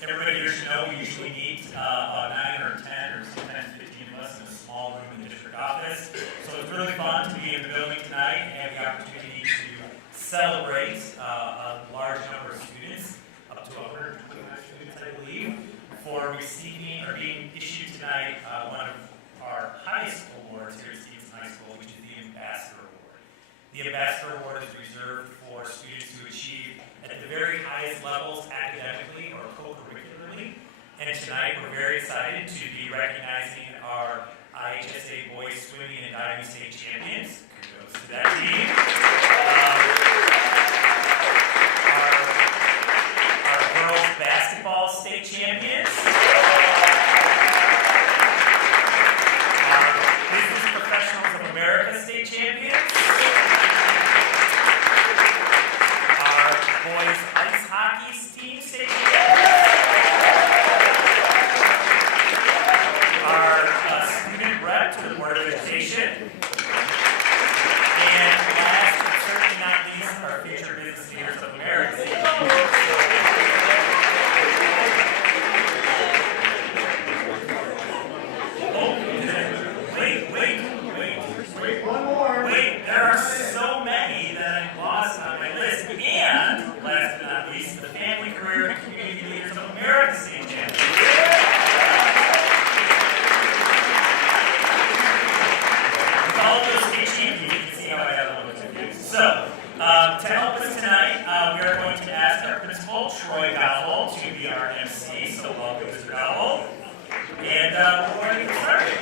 Everybody here should know we usually meet 9 or 10 or sometimes 15 of us in a small room in the district office. So it's really fun to be in the building tonight and have the opportunity to celebrate a large number of students, up to 125 students, I believe, for receiving or being issued tonight one of our highest awards here at Stevenson High School, which is the Ambassador Award. The Ambassador Award is reserved for students who achieve at the very highest levels academically or co-curricularly. And tonight we're very excited to be recognizing our IHSA boys swimming and diving state champions. Kudos to that team. Our girls basketball state champions. Our Business Professionals of America state champions. Boys ice hockey team state champions. Our student rep to the Board of Education. And last but certainly not least, our future business leaders of America. Wait, one more. Wait, there are so many that I've lost on my list. And last but not least, the Family, Career, and Community Leaders of America state champions. With all of those state champions, you can see how I have a little confused. So, to help us tonight, we are going to ask our principal, Troy Gowell, to be our MC. So, welcome, Mr. Gowell. And we're going to get started.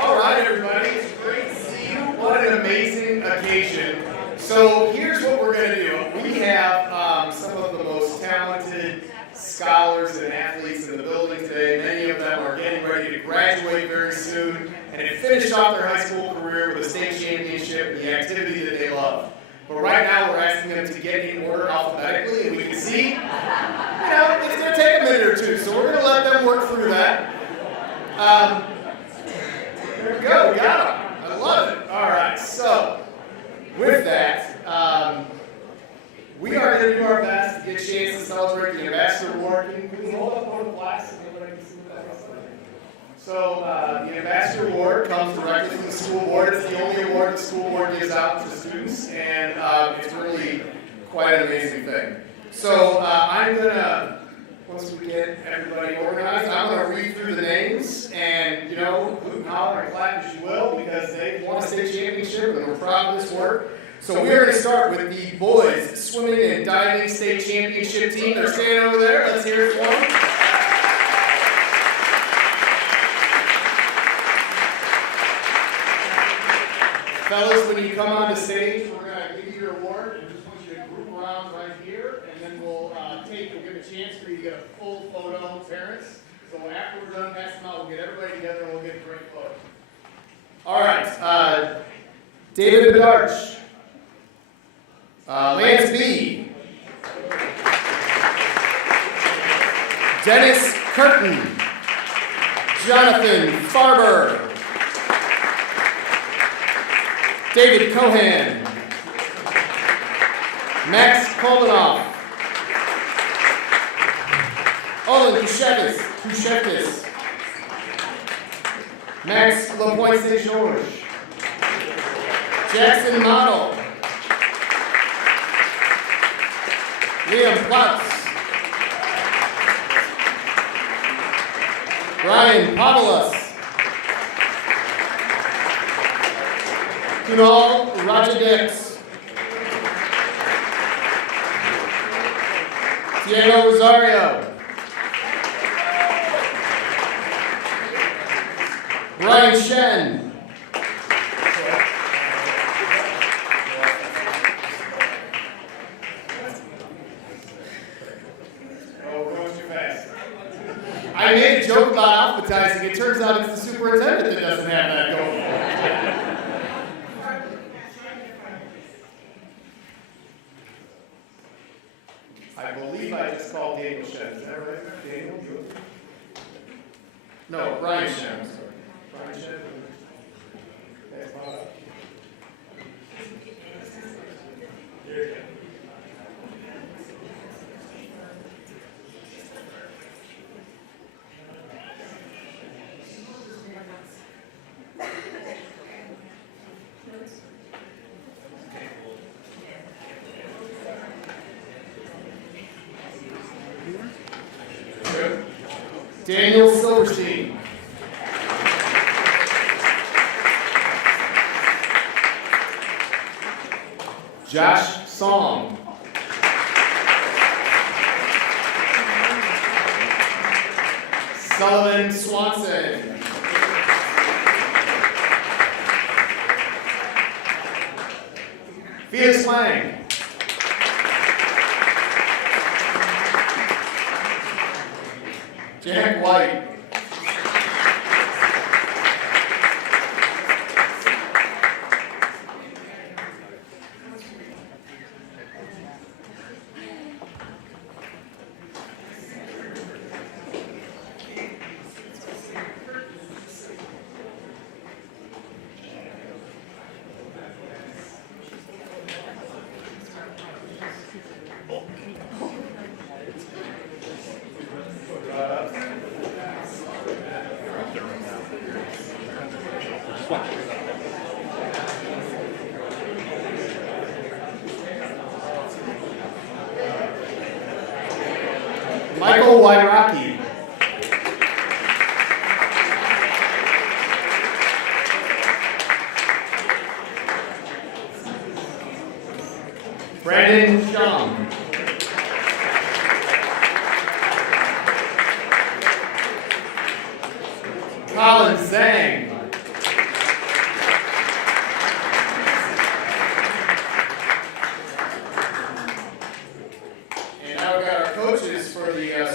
All right, everybody. It's great to see you. What an amazing occasion. So here's what we're going to do. We have some of the most talented scholars and athletes in the building today. Many of them are getting ready to graduate very soon and have finished off their high school career with a state championship and the activity that they love. But right now we're asking them to get in order alphabetically, and we can see, it's going to take a minute or two. So we're going to let them work through that. There we go. We got them. I love it. All right. So with that, we are going to do our best to get a chance to celebrate the Ambassador Award. Can we hold up one of the flags so everybody can see what that looks like? So the Ambassador Award comes directly from the school board. It's the only award the school board gives out to students, and it's really quite an amazing thing. So I'm going to, once we get everybody organized, I'm going to read through the names and, hoot and holler and clap as you will, because they won a state championship and we're proud of this work. So we are going to start with the boys swimming and diving state championship team. They're standing over there. Let's hear it for them. Fellas, when you come on the stage, we're going to give you your award and just want you to group around right here, and then we'll give a chance for you to get a full photo, parents. So after we're done passing out, we'll get everybody together and we'll get a great photo. All right, David Bedarch, Lance B, Dennis Curtin, Jonathan Farber, David Cohan, Max Kolmanoff, Olin Kushevitz, Max LaPointe St. George, Jackson Model, Liam Plutz, Brian Pavalos, Kunal Rajadex, Diego Rosario. Brian Shen. I made a joke about alphabetizing. It turns out it's the superintendent that doesn't have that going. I believe I just called Daniel Shen. Is that right? Daniel? No, Brian Shen. I'm sorry. Brian Shen. That's Bob. There you go. Daniel Silverstein. Josh Song. Sullivan Swanson. Felix Lang. Jack White. Michael Wyrocki. Brandon Shum. Colin Zhang.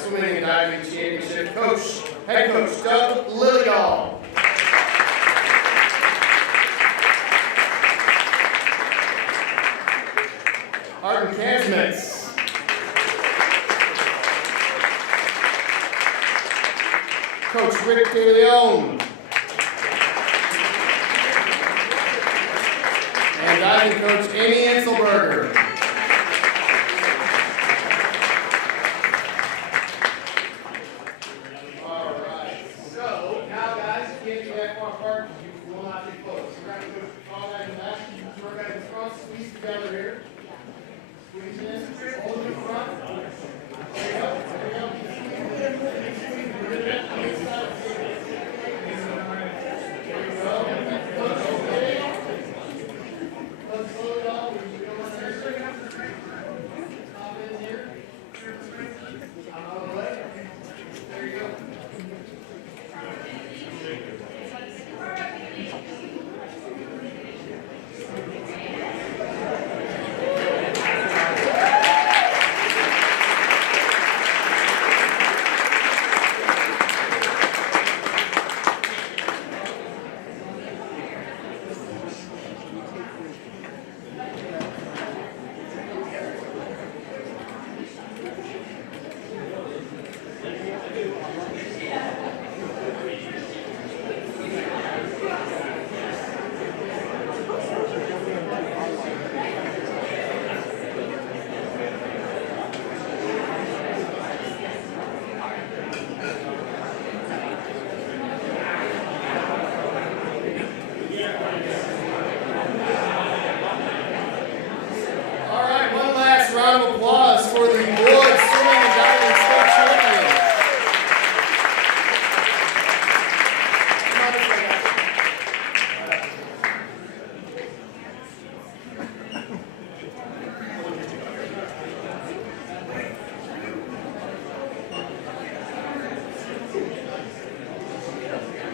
Swimming and diving championship head coach Doug Lilliall. Arden Kasmitz. Coach Rick DeLeon. And diving coach Amy Enselberger.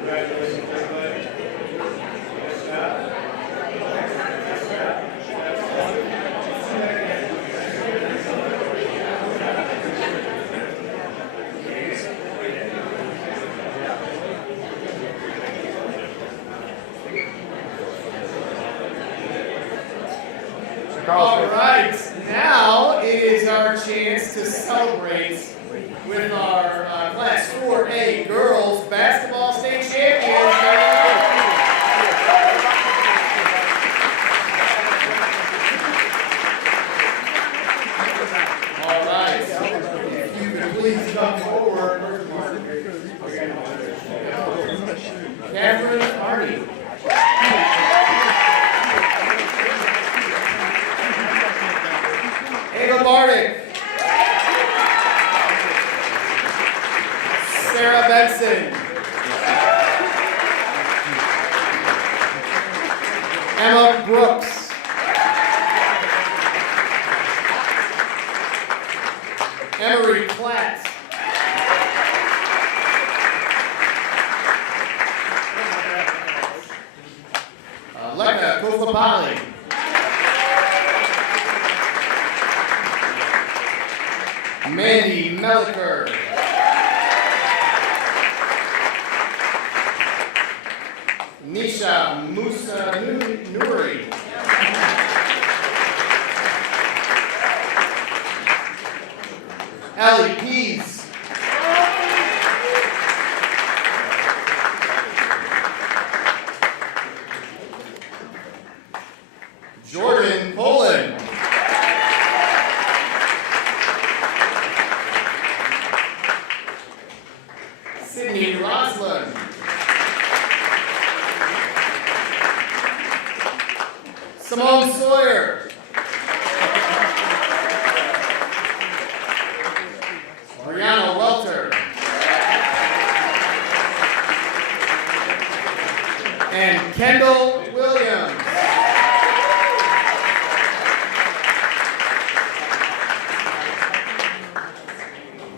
Congratulations, everybody. Nice job. All right, now it is our chance to celebrate with our Class 4A girls basketball state champions. All right, if you could please come forward. Catherine Hardy. Ava Bardick. Sarah Benson. Emma Brooks. Emery Platt. Lekka Kofapali. Mandy Meliker. Nisha Musa Nuri. Ellie Pease. Jordan Poland. Sydney Roslin. Simone Sawyer. Brianna Welter. And Kendall Williams.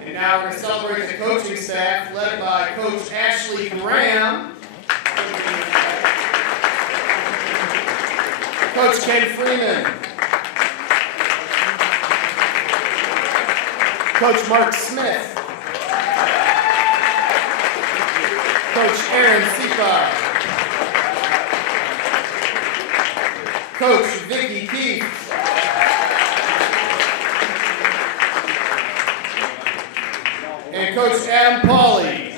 And now we're going to celebrate the coaching staff led by Coach Ashley Graham. Coach Ken Freeman. Coach Mark Smith. Coach Aaron Sepa. Coach Vicky Keith. And Coach Adam Pauley.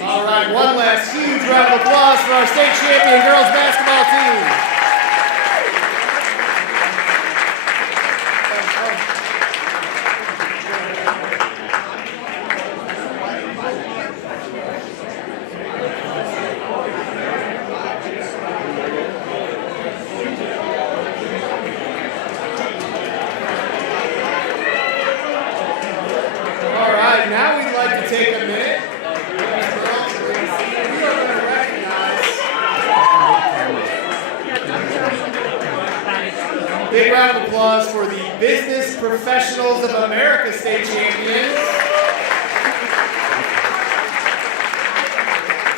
All right, one last huge round of applause for our state champion girls basketball team. All right, now we'd like to take a minute. Big round of applause for the Business Professionals of America state champions.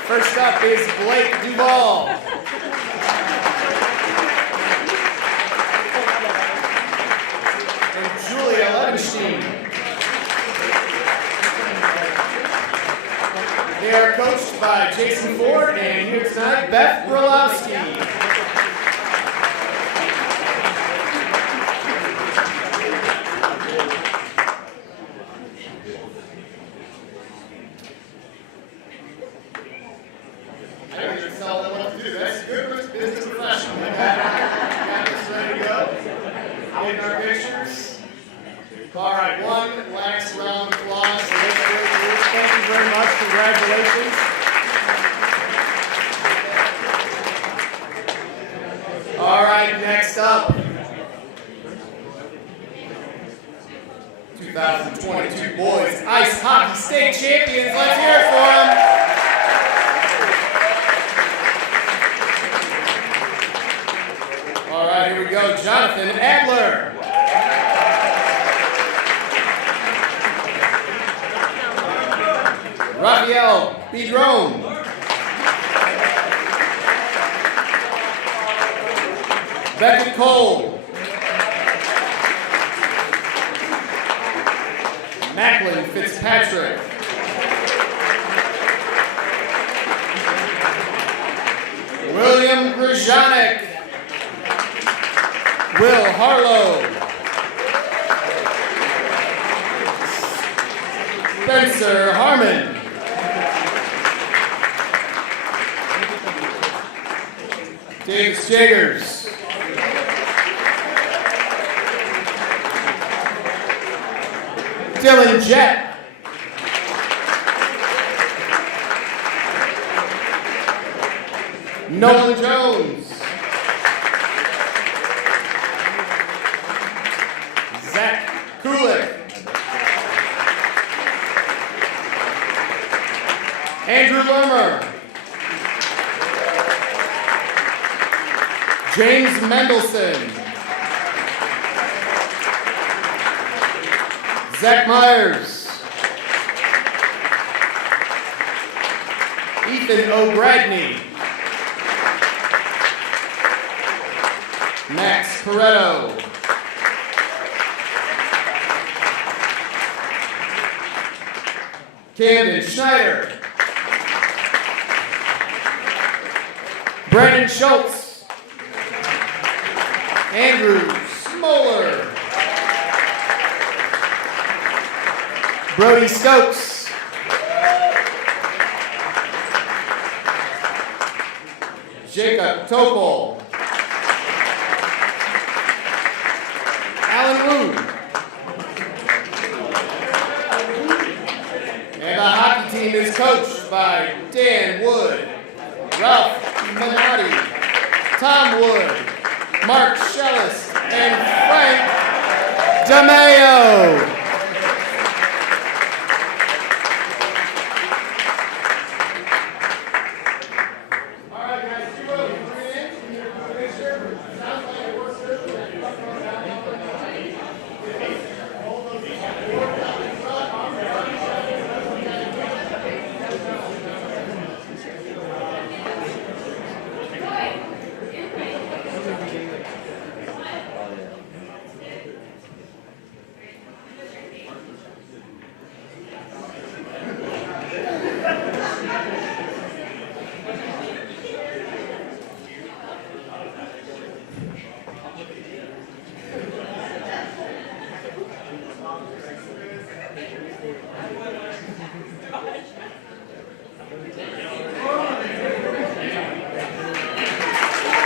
First up is Blake Duvall. And Julia Levenstein. They are coached by Jason Ford and here tonight, Beth Brolowski. our pictures. All right, one last round of applause. So let's go through. Thank you very much. Congratulations. All right, next up. 2022 boys ice hockey state champions. Let's hear it for them. All right, here we go. Jonathan Adler. Raphael Bidron. Beckett Cole. Macklin Fitzpatrick. William Grzanek. Will Harlow. Spencer Harmon. Davis Jagers. Dylan Jett. Nolan Jones. Zach Kulik. Andrew Lermer. James Mendelson. Zach Myers. Ethan O'Bradney. Max Pareto. Camden Schneider. Brandon Schultz. Andrew Smoller. Brody Stokes. Jacob Topol. Alan Wu. And the hockey team is coached by Dan Wood, Ralph Minotti, Tom Wood, Mark Shellis, and Frank DeMayo.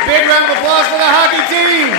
Big round of applause for the hockey team.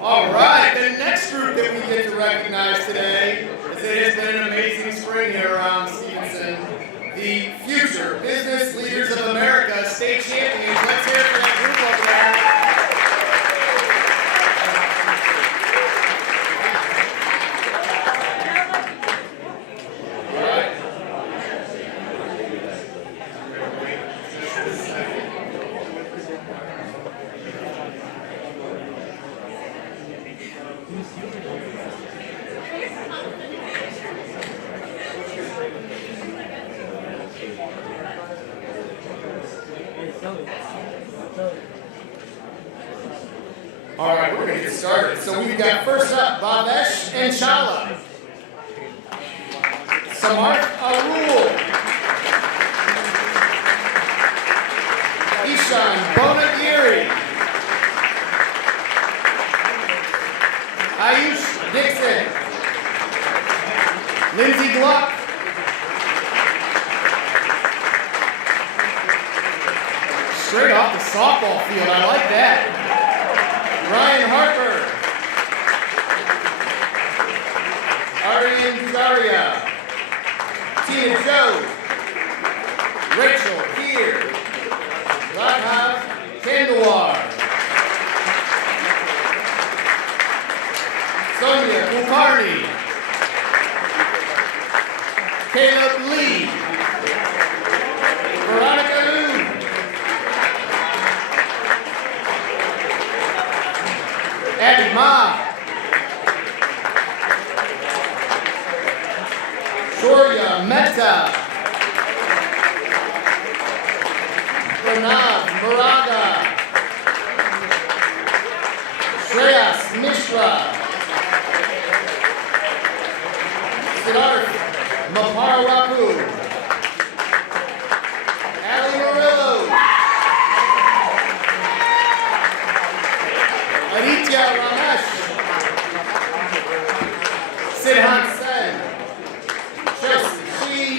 All right, the next group that we get to recognize today, as it has been an amazing spring here around Stevenson, the Future Business Leaders of America State Champions. Let's hear it for that group over there. All right, we're going to get started. So we've got first up, Bhavesh and Chala. Samarth Arul. Ishan Bonagiri. Ayush Dixon. Lindsay Gluck. Straight off the softball field, I like that. Ryan Harper. Aryan Zaria. Tina Joe. Rachel Keir. Raghav Kandawar. Sonia Kulkarni. Caleb Lee. Veronica Liu. Abby Ma. Shorya Mehta. Pranav Maraga. Shreyas Mishra. Siddharth Maparapu. Ali Murillo. Aditya Ramesh. Sidhan Sen. Chelsea.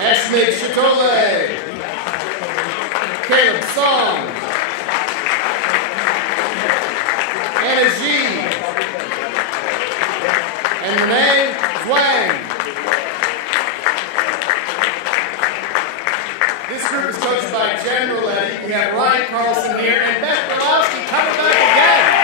Ashmid Shatole. Caleb Song. Anna G. And Renee Zhuang. This group is coached by Jen Roulette. We have Ryan Carlson here and Beth Berlowski coming back again.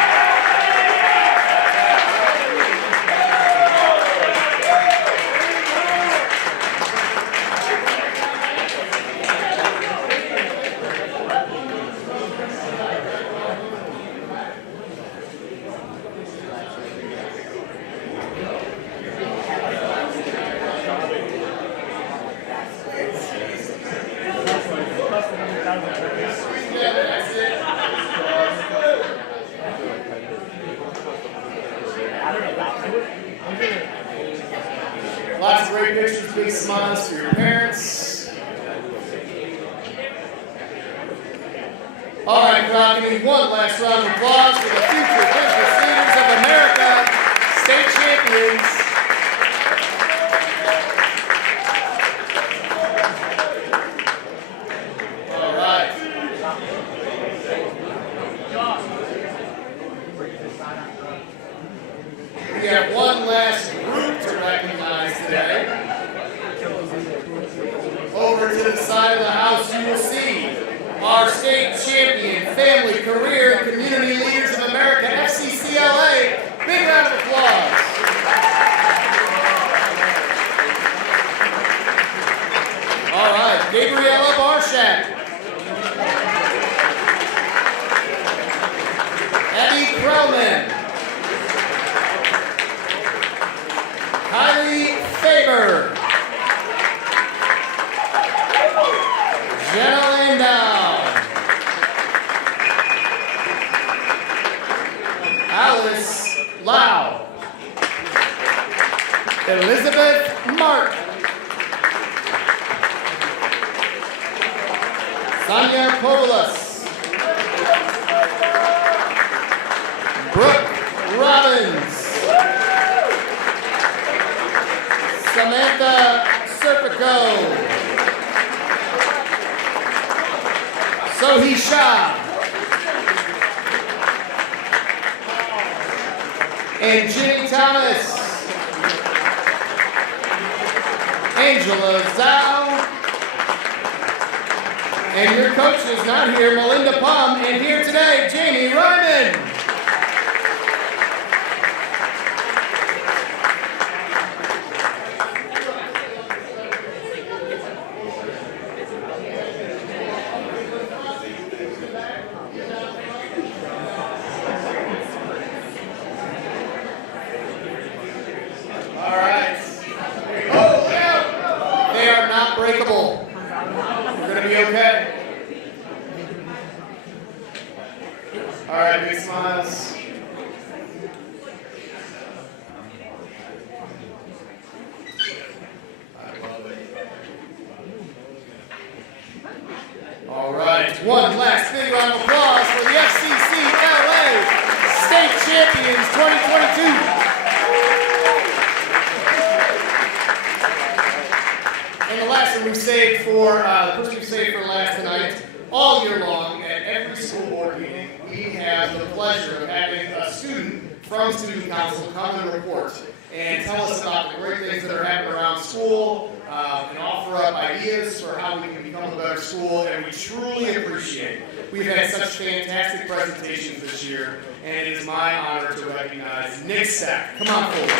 Lots of great pictures, big smiles for your parents. All right, crowd, give me one last round of applause for the future business leaders of America, state champions. All right. We have one last group to recognize today. Over to the side of the house, you will see our state champion, family, career, and community leaders of America, FCCLA. Big round of applause. All right, Gabriella Barshak. Abby Krellman. Kylie Faber. Jenna Landau. Alice Lau. Elizabeth Mark. Sonia Polis. Brooke Robbins. Samantha Serpico. Sohi Shah. And Ginny Thomas. Angela Zhao. And your coach is not here, Melinda Pum. And here today, Jamie Ryman. All right, big smiles. All right, one last big round of applause for the FCCLA State Champions 2022. And the last one we saved for, the person we saved for last tonight, all year long at every school board meeting, we have the pleasure of having a student from Student Council come and report and tell us about the great things that are happening around school, and offer up ideas for how we can become a better school, and we truly appreciate it. We've had such fantastic presentations this year, and it is my honor to recognize Nick Sept. Come on forward.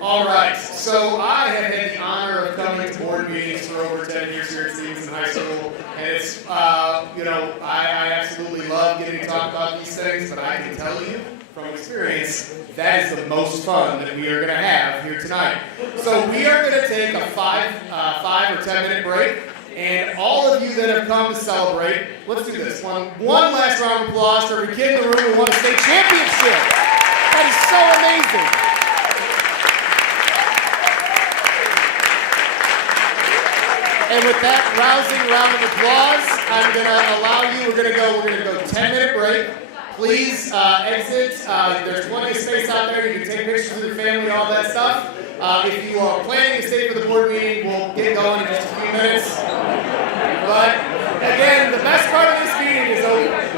All right, so I have had the honor of coming to board meetings for over 10 years here at Stevenson High School, and it's, I absolutely love getting to talk about these things, but I can tell you from experience, that is the most fun that we are going to have here tonight. So we are going to take a 5 or 10 minute break, and all of you that have come to celebrate, let's do this. One last round of applause for every kid in the room who won a state championship. That is so amazing. And with that rousing round of applause, I'm going to allow you, we're going to go 10-minute break. Please exit. There's plenty of space out there. You can take pictures with your family, all that stuff. If you are planning to stay for the board meeting, we'll get going in just a few minutes. But again, the best part of this meeting is over.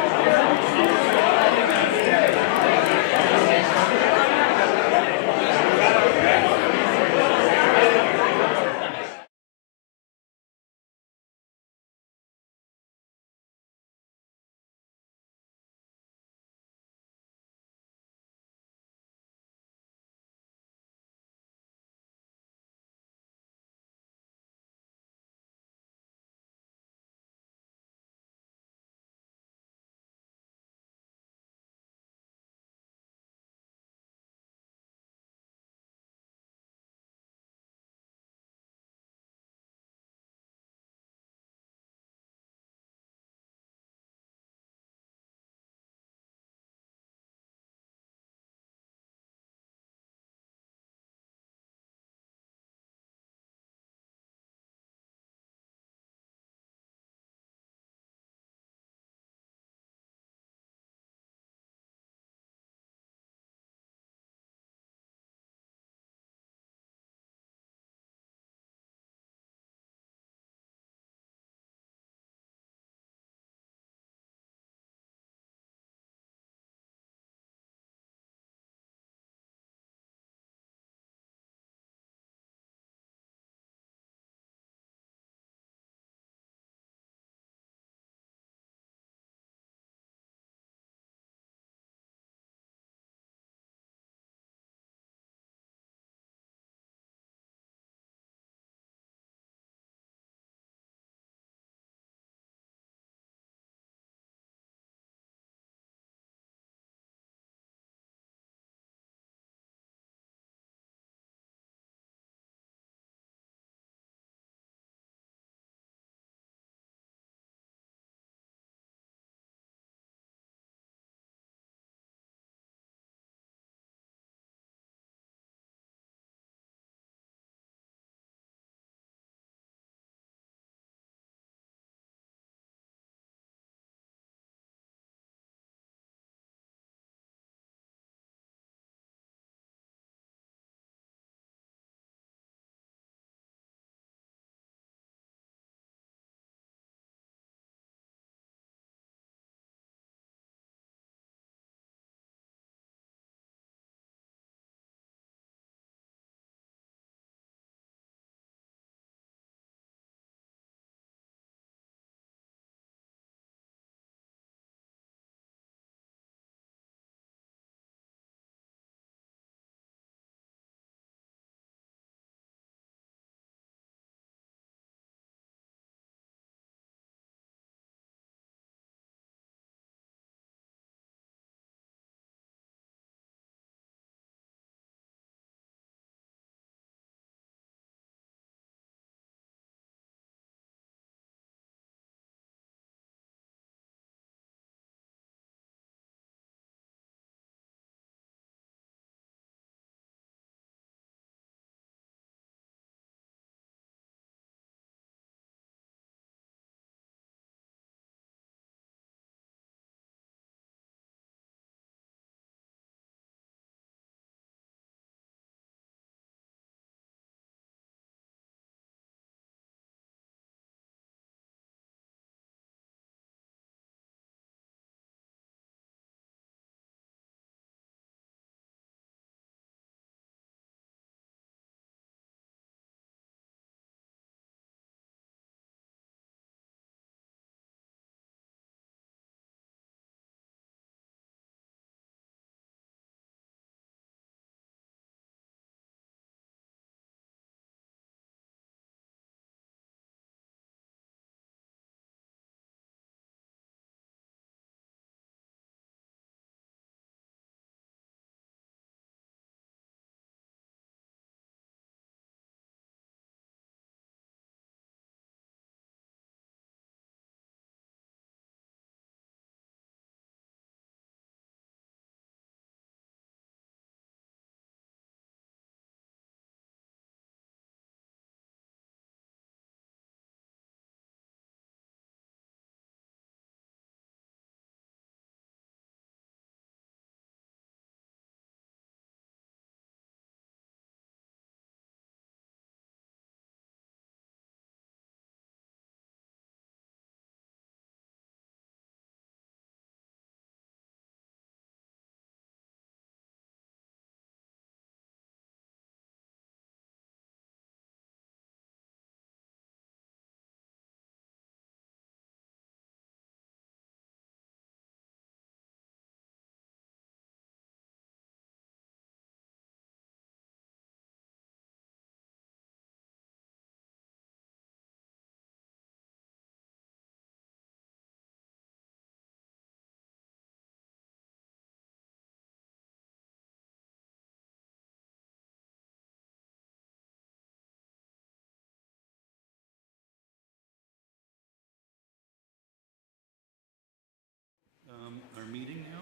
our meeting now.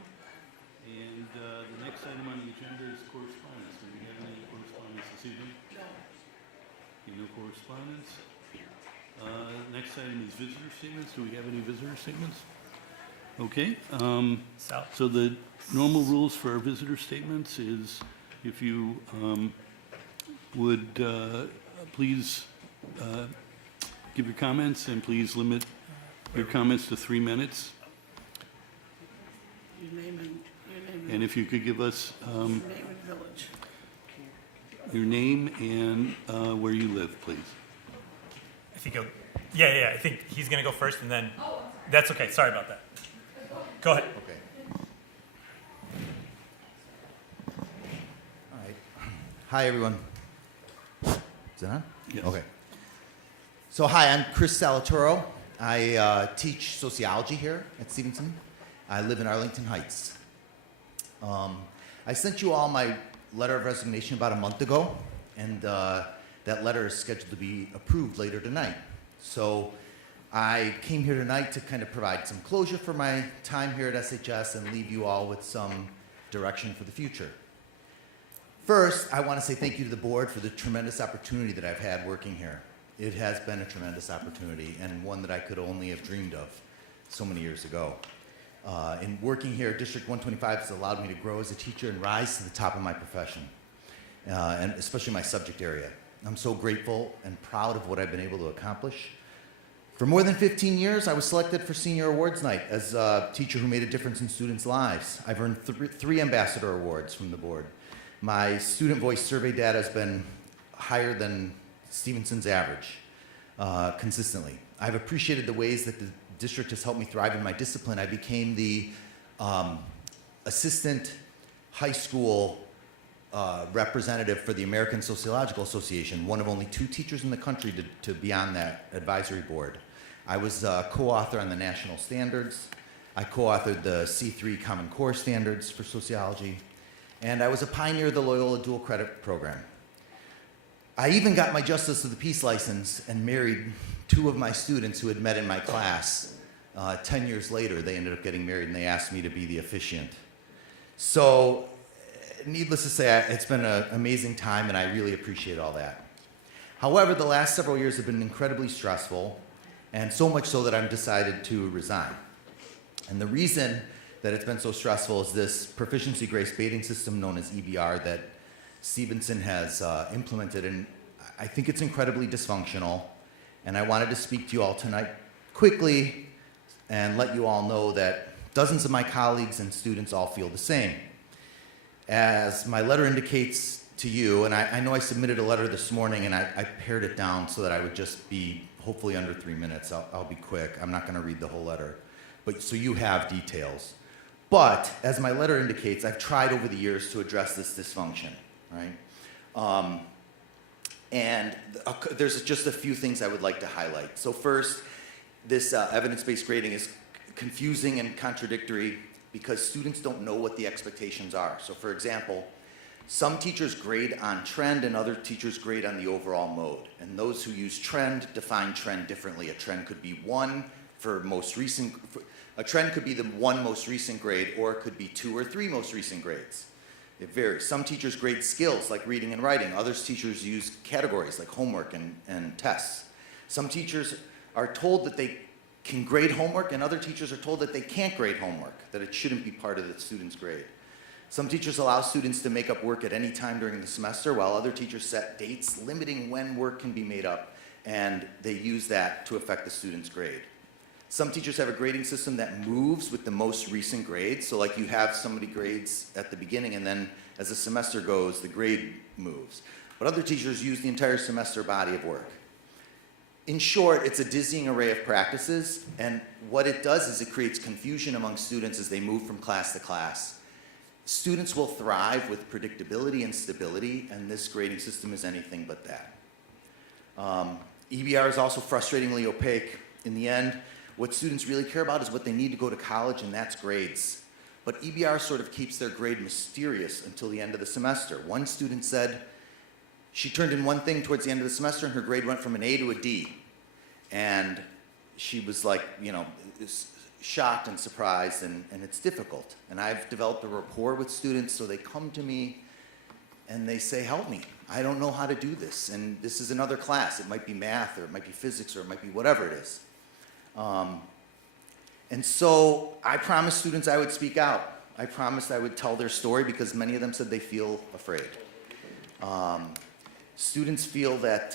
And the next item on the agenda is correspondence. Do we have any correspondence this evening? No. Okay, no correspondence. Next item is visitor statements. Do we have any visitor statements? Okay. So the normal rules for our visitor statements is if you would please give your comments, and please limit your comments to 3 minutes. And if you could give us your name and where you live, please. I think I think he's going to go first, and then that's okay. Sorry about that. Go ahead. Okay. All right. Hi, everyone. Is it on? Yes. Okay. So, hi, I'm Chris Salatoro. I teach sociology here at Stevenson. I live in Arlington Heights. I sent you all my letter of resignation about a month ago, and that letter is scheduled to be approved later tonight. So I came here tonight to kind of provide some closure for my time here at SHS and leave you all with some direction for the future. First, I want to say thank you to the board for the tremendous opportunity that I've had working here. It has been a tremendous opportunity, and one that I could only have dreamed of so many years ago. In working here, District 125 has allowed me to grow as a teacher and rise to the top of my profession, and especially my subject area. I'm so grateful and proud of what I've been able to accomplish. For more than 15 years, I was selected for Senior Awards Night as a teacher who made a difference in students' lives. I've earned three Ambassador Awards from the board. My student voice survey data has been higher than Stevenson's average, consistently. I've appreciated the ways that the district has helped me thrive in my discipline. I became the assistant high school representative for the American Sociological Association, one of only 2 teachers in the country to be on that advisory board. I was a co-author on the national standards. I co-authored the C3 Common Core standards for sociology. And I was a pioneer of the Loyola Dual Credit Program. I even got my Justice of the Peace license and married 2 of my students who had met in my class. 10 years later, they ended up getting married, and they asked me to be the officiant. So, needless to say, it's been an amazing time, and I really appreciate all that. However, the last several years have been incredibly stressful, and so much so that I've decided to resign. And the reason that it's been so stressful is this proficiency grace grading system known as EBR that Stevenson has implemented, and I think it's incredibly dysfunctional. And I wanted to speak to you all tonight quickly and let you all know that dozens of my colleagues and students all feel the same. As my letter indicates to you, and I know I submitted a letter this morning, and I pared it down so that I would just be hopefully under 3 minutes. I'll be quick. I'm not going to read the whole letter, but so you have details. But as my letter indicates, I've tried over the years to address this dysfunction, right? And there's just a few things I would like to highlight. So first, this evidence-based grading is confusing and contradictory because students don't know what the expectations are. So for example, some teachers grade on trend and other teachers grade on the overall mode. And those who use trend define trend differently. A trend could be a trend could be the 1 most recent grade, or it could be 2 or 3 most recent grades. It varies. Some teachers grade skills like reading and writing. Others teachers use categories like homework and tests. Some teachers are told that they can grade homework, and other teachers are told that they can't grade homework, that it shouldn't be part of the student's grade. Some teachers allow students to make up work at any time during the semester, while other teachers set dates limiting when work can be made up, and they use that to affect the student's grade. Some teachers have a grading system that moves with the most recent grades. So like you have somebody grades at the beginning, and then as the semester goes, the grade moves. But other teachers use the entire semester body of work. In short, it's a dizzying array of practices, and what it does is it creates confusion among students as they move from class to class. Students will thrive with predictability and stability, and this grading system is anything but that. EBR is also frustratingly opaque. In the end, what students really care about is what they need to go to college, and that's grades. But EBR sort of keeps their grade mysterious until the end of the semester. One student said she turned in one thing towards the end of the semester, and her grade went from an A to a D. And she was like, shocked and surprised, and it's difficult. And I've developed a rapport with students, so they come to me and they say, help me. I don't know how to do this. And this is another class. It might be math, or it might be physics, or it might be whatever it is. And so I promised students I would speak out. I promised I would tell their story, because many of them said they feel afraid. Students feel that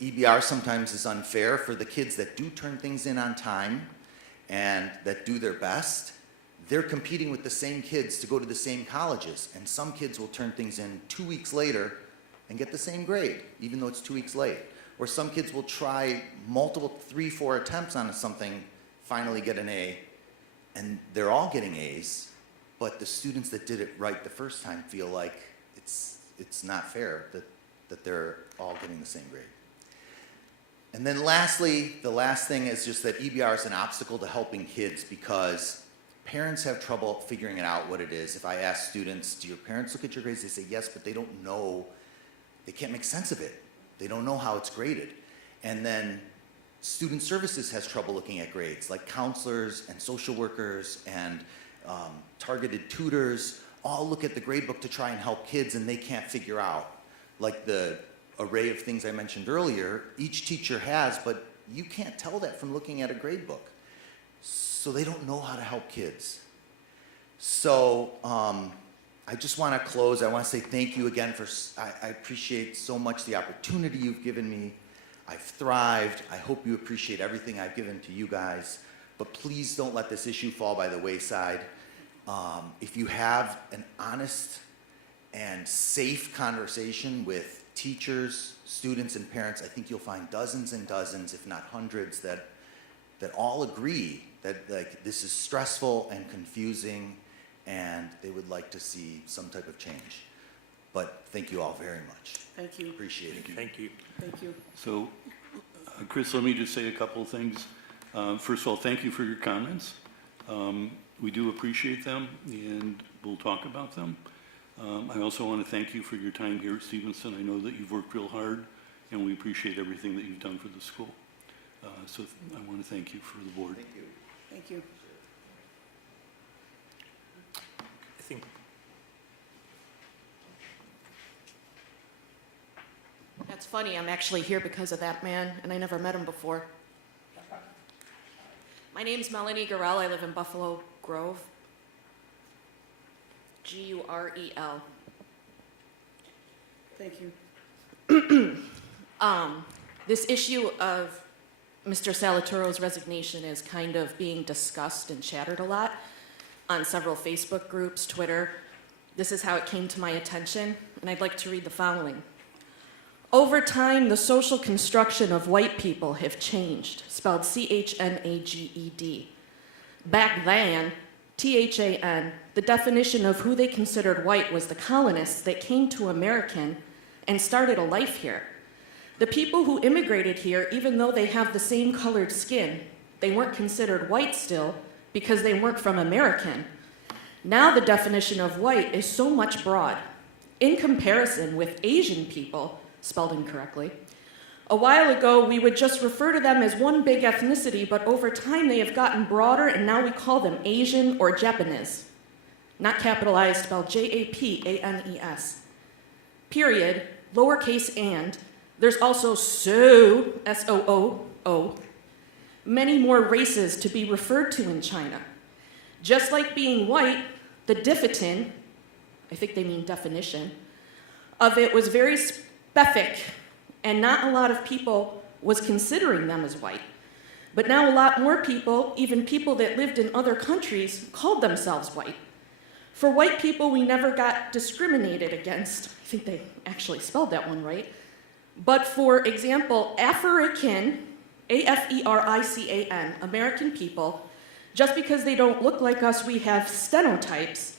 EBR sometimes is unfair for the kids that do turn things in on time and that do their best. They're competing with the same kids to go to the same colleges, and some kids will turn things in 2 weeks later and get the same grade, even though it's 2 weeks late. Or some kids will try multiple 3-4 attempts on something, finally get an A, and they're all getting A's, but the students that did it right the first time feel like it's not fair that they're all getting the same grade. And then lastly, the last thing is just that EBR is an obstacle to helping kids, because parents have trouble figuring it out what it is. If I ask students, do your parents look at your grades? They say yes, but they don't know, they can't make sense of it. They don't know how it's graded. And then student services has trouble looking at grades, like counselors and social workers and targeted tutors all look at the grade book to try and help kids, and they can't figure out, like the array of things I mentioned earlier, each teacher has, but you can't tell that from looking at a grade book. So they don't know how to help kids. So I just want to close. I want to say thank you again for, I appreciate so much the opportunity you've given me. I've thrived. I hope you appreciate everything I've given to you guys. But please don't let this issue fall by the wayside. If you have an honest and safe conversation with teachers, students, and parents, I think you'll find dozens and dozens, if not hundreds, that all agree that like this is stressful and confusing, and they would like to see some type of change. But thank you all very much. Thank you. Appreciate it. Thank you. Thank you. So, Chris, let me just say a couple of things. First of all, thank you for your comments. We do appreciate them, and we'll talk about them. I also want to thank you for your time here at Stevenson. I know that you've worked real hard, and we appreciate everything that you've done for the school. So I want to thank you for the board. Thank you. Thank you. I think That's funny. I'm actually here because of that man, and I never met him before. My name's Melanie Gurrell. I live in Buffalo Grove. Gurel. Thank you. This issue of Mr. Salaturo's resignation is kind of being discussed and chattered a lot on several Facebook groups, Twitter. This is how it came to my attention, and I'd like to read the following. Over time, the social construction of white people have changed, spelled CHNAGED. Back then, THAN, the definition of who they considered white was the colonists that came to America and started a life here. The people who immigrated here, even though they have the same colored skin, they weren't considered white still because they weren't from American. Now the definition of white is so much broad. In comparison with Asian people, spelled incorrectly, a while ago we would just refer to them as one big ethnicity, but over time they have gotten broader, and now we call them Asian or Japanese. Not capitalized, spelled Japanes. Period, lowercase and. There's also so, S-O-O-O, many more races to be referred to in China. Just like being white, the definition, I think they mean definition, of it was very specific, and not a lot of people was considering them as white. But now a lot more people, even people that lived in other countries, called themselves white. For white people, we never got discriminated against. I think they actually spelled that one right. But for example, African, A-F-E-R-I-C-A-N, American people, just because they don't look like us, we have stenotypes,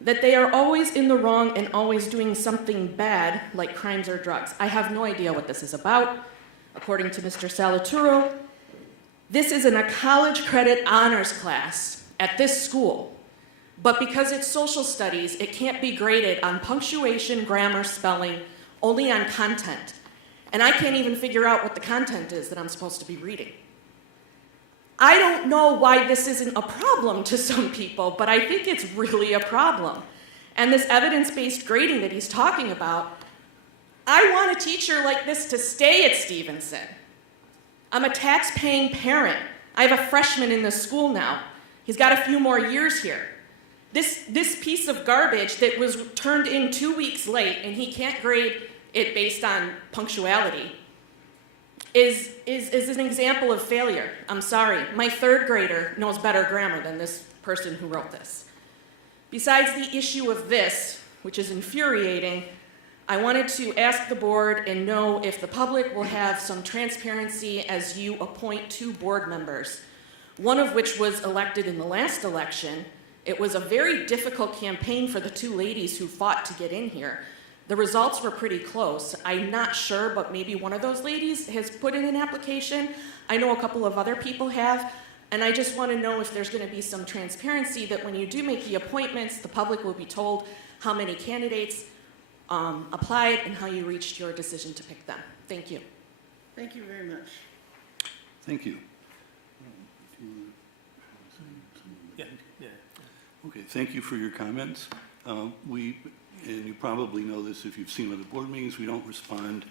that they are always in the wrong and always doing something bad, like crimes or drugs. I have no idea what this is about. According to Mr. Salaturo, this is in a college credit honors class at this school. But because it's social studies, it can't be graded on punctuation, grammar, spelling, only on content. And I can't even figure out what the content is that I'm supposed to be reading. I don't know why this isn't a problem to some people, but I think it's really a problem. And this evidence-based grading that he's talking about, I want a teacher like this to stay at Stevenson. I'm a tax-paying parent. I have a freshman in this school now. He's got a few more years here. This piece of garbage that was turned in 2 weeks late, and he can't grade it based on punctuality, is an example of failure. I'm sorry. My third grader knows better grammar than this person who wrote this. Besides the issue of this, which is infuriating, I wanted to ask the board and know if the public will have some transparency as you appoint 2 board members, one of which was elected in the last election. It was a very difficult campaign for the 2 ladies who fought to get in here. The results were pretty close. I'm not sure, but maybe one of those ladies has put in an application. I know a couple of other people have, and I just want to know if there's going to be some transparency that when you do make the appointments, the public will be told how many candidates applied and how you reached your decision to pick them. Thank you. Thank you very much. Thank you. Yeah, yeah. Okay, thank you for your comments. And you probably know this if you've seen other board meetings, we don't respond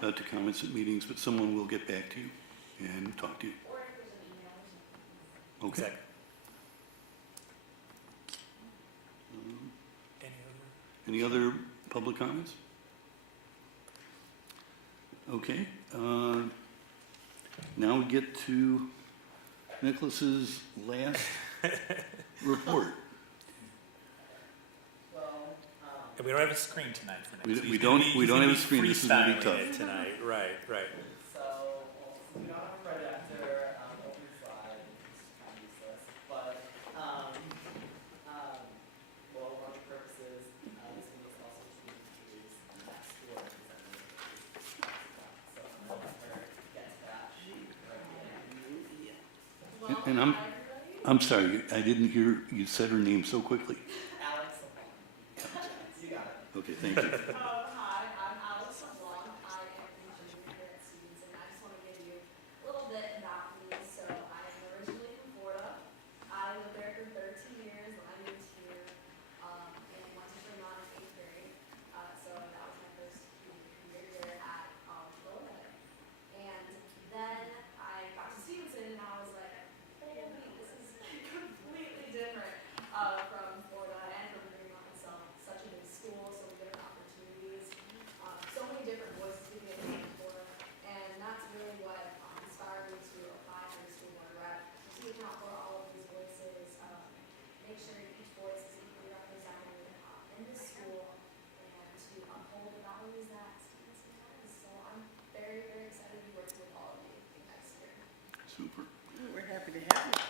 to comments at meetings, but someone will get back to you and talk to you. Okay. Exactly. Any other public comments? Okay. Now we get to Nicholas's last report. And we don't have a screen tonight for next week. We don't have a screen. This is going to be tough. Tonight. Right. So, we don't have a projector, open slide, it's kind of useless, but, well, for purposes, this one is also to introduce next door, so I'll let her get that sheet right here. And I'm sorry, I didn't hear you said her name so quickly. Alex, you got it. Okay, thank you. Hi, I'm Alex LeBlanc. I am engineer here at Stevenson. I just want to give you a little bit about me. So I am originally from Florida. I lived there for 13 years when I moved here and went to Vernon in 8th grade. So that was my first career here at Grove. And then I got to Stevenson and I was like, holy, this is completely different from Florida and from Vermont itself. Such a big school, so many different opportunities, so many different voices to be able for, and that's really what inspired me to apply for the school board rep, to account for all of these voices, make sure each voice is equally represented in the school, and to uphold the values that Stevenson has. So I'm very, very excited to be working with all of you next year. Super. We're happy to have you.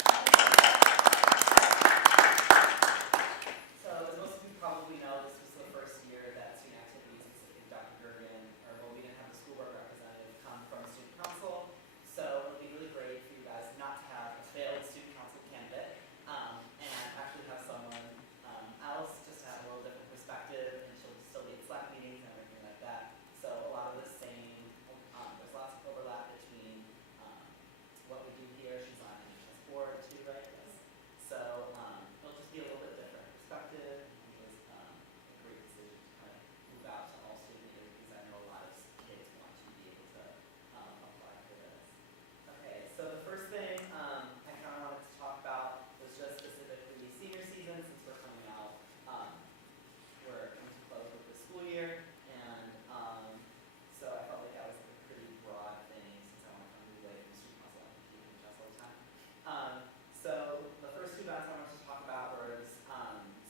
So, as most of you probably know, this was the first year that student activities, specifically Dr. Gergen, or well, we didn't have a school board representative come from student council. So, it would be really great for you guys not to have a failed student council candidate, and actually have someone else just to have a little different perspective, and she'll still be at Slack meetings and everything like that. So, a lot of the same, there's lots of overlap between what we do here. She's on the NHS board too, right? Yes. So, it'll just be a little bit different perspective. It was a great decision to kind of move out to all student leaders because I know a lot of kids want to be able to apply for this. Okay, so the first thing I kind of wanted to talk about was just specifically senior season, since we're coming out, we're coming to close with the school year, and so I felt like that was like a pretty broad thing since I want to move away from student council and NHS all the time. So the first 2 events I wanted to talk about was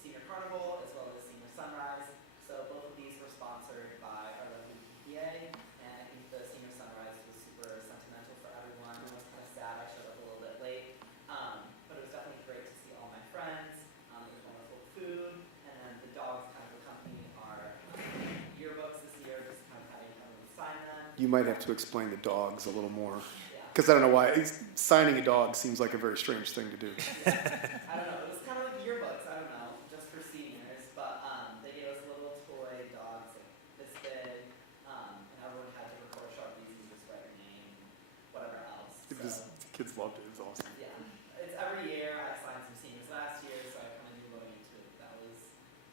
Senior Carnival as well as Senior Sunrise. So both of these were sponsored by our local PTA, and I think the Senior Sunrise was super sentimental for everyone. It was kind of sad I showed up a little bit late, but it was definitely great to see all my friends. There was wonderful food, and then the dogs kind of accompanied our yearbooks this year, just kind of having everyone sign them. You might have to explain the dogs a little more, Yeah. because I don't know why. Signing a dog seems like a very strange thing to do. I don't know, it was kind of like yearbooks, I don't know, just for seniors, but they gave us little toy dogs like this big, and everyone had to record Sharpies and just write your name, whatever else. It was, the kids loved it. It was awesome. Yeah, every year I assigned some seniors last year, so I kind of knew going into it that was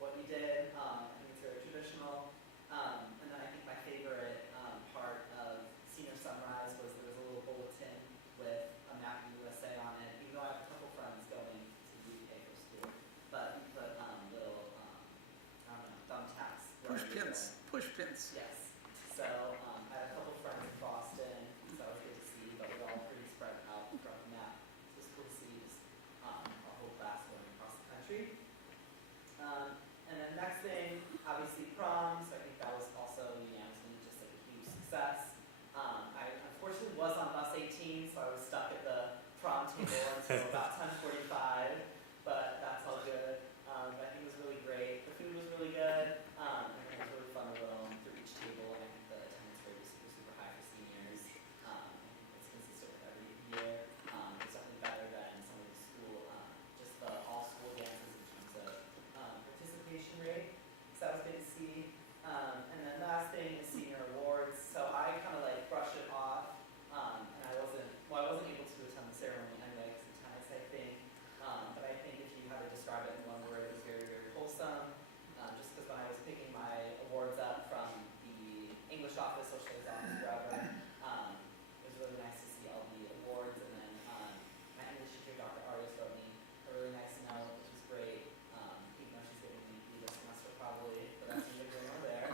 what we did. I think it's very traditional. And then I think my favorite part of Senior Sunrise was there was a little bulletin with a map of the USA on it. Even though I have a couple friends going to the UK for school, but we put little I don't know, thumbtacks. Push wherever you're pins, going. push pins. Yes. So I had a couple friends in Boston, so that was good to see, but we're all pretty spread out throughout the map. So it's cool to see just a whole class going across the country. And then next thing, obviously prom, so I think that was also unanimously just like a huge success. I unfortunately was on bus 18, so I was stuck at the prom table until about 10:45, but that's all good. But I think it was really great. The food was really good, and it was really fun to roam through each table, and I think the attendance rate was super, super high for seniors. It's consistent with every year. It's definitely better than some of the school, just the all-school dances in terms of participation rate. So that was good to see. And then last thing is senior awards. So I kind of like brushed it off, and I wasn't able to attend the ceremony anyway because of tennis, I think. But I think if you had to describe it in one word, it was very, very wholesome. Just because when I was picking my awards up from the English office, social studies office, wherever, it was really nice to see all the awards. And then my English teacher, Dr. Arias, wrote me a really nice note, which was great. Even though she's giving me B this semester probably, but that's neither here nor there.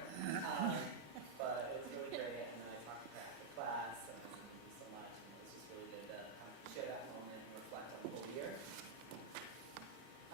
But it was really great, and then I talked to her after class, and I was like, thank you so much, and it was just really good to kind of share that moment and reflect on the whole year.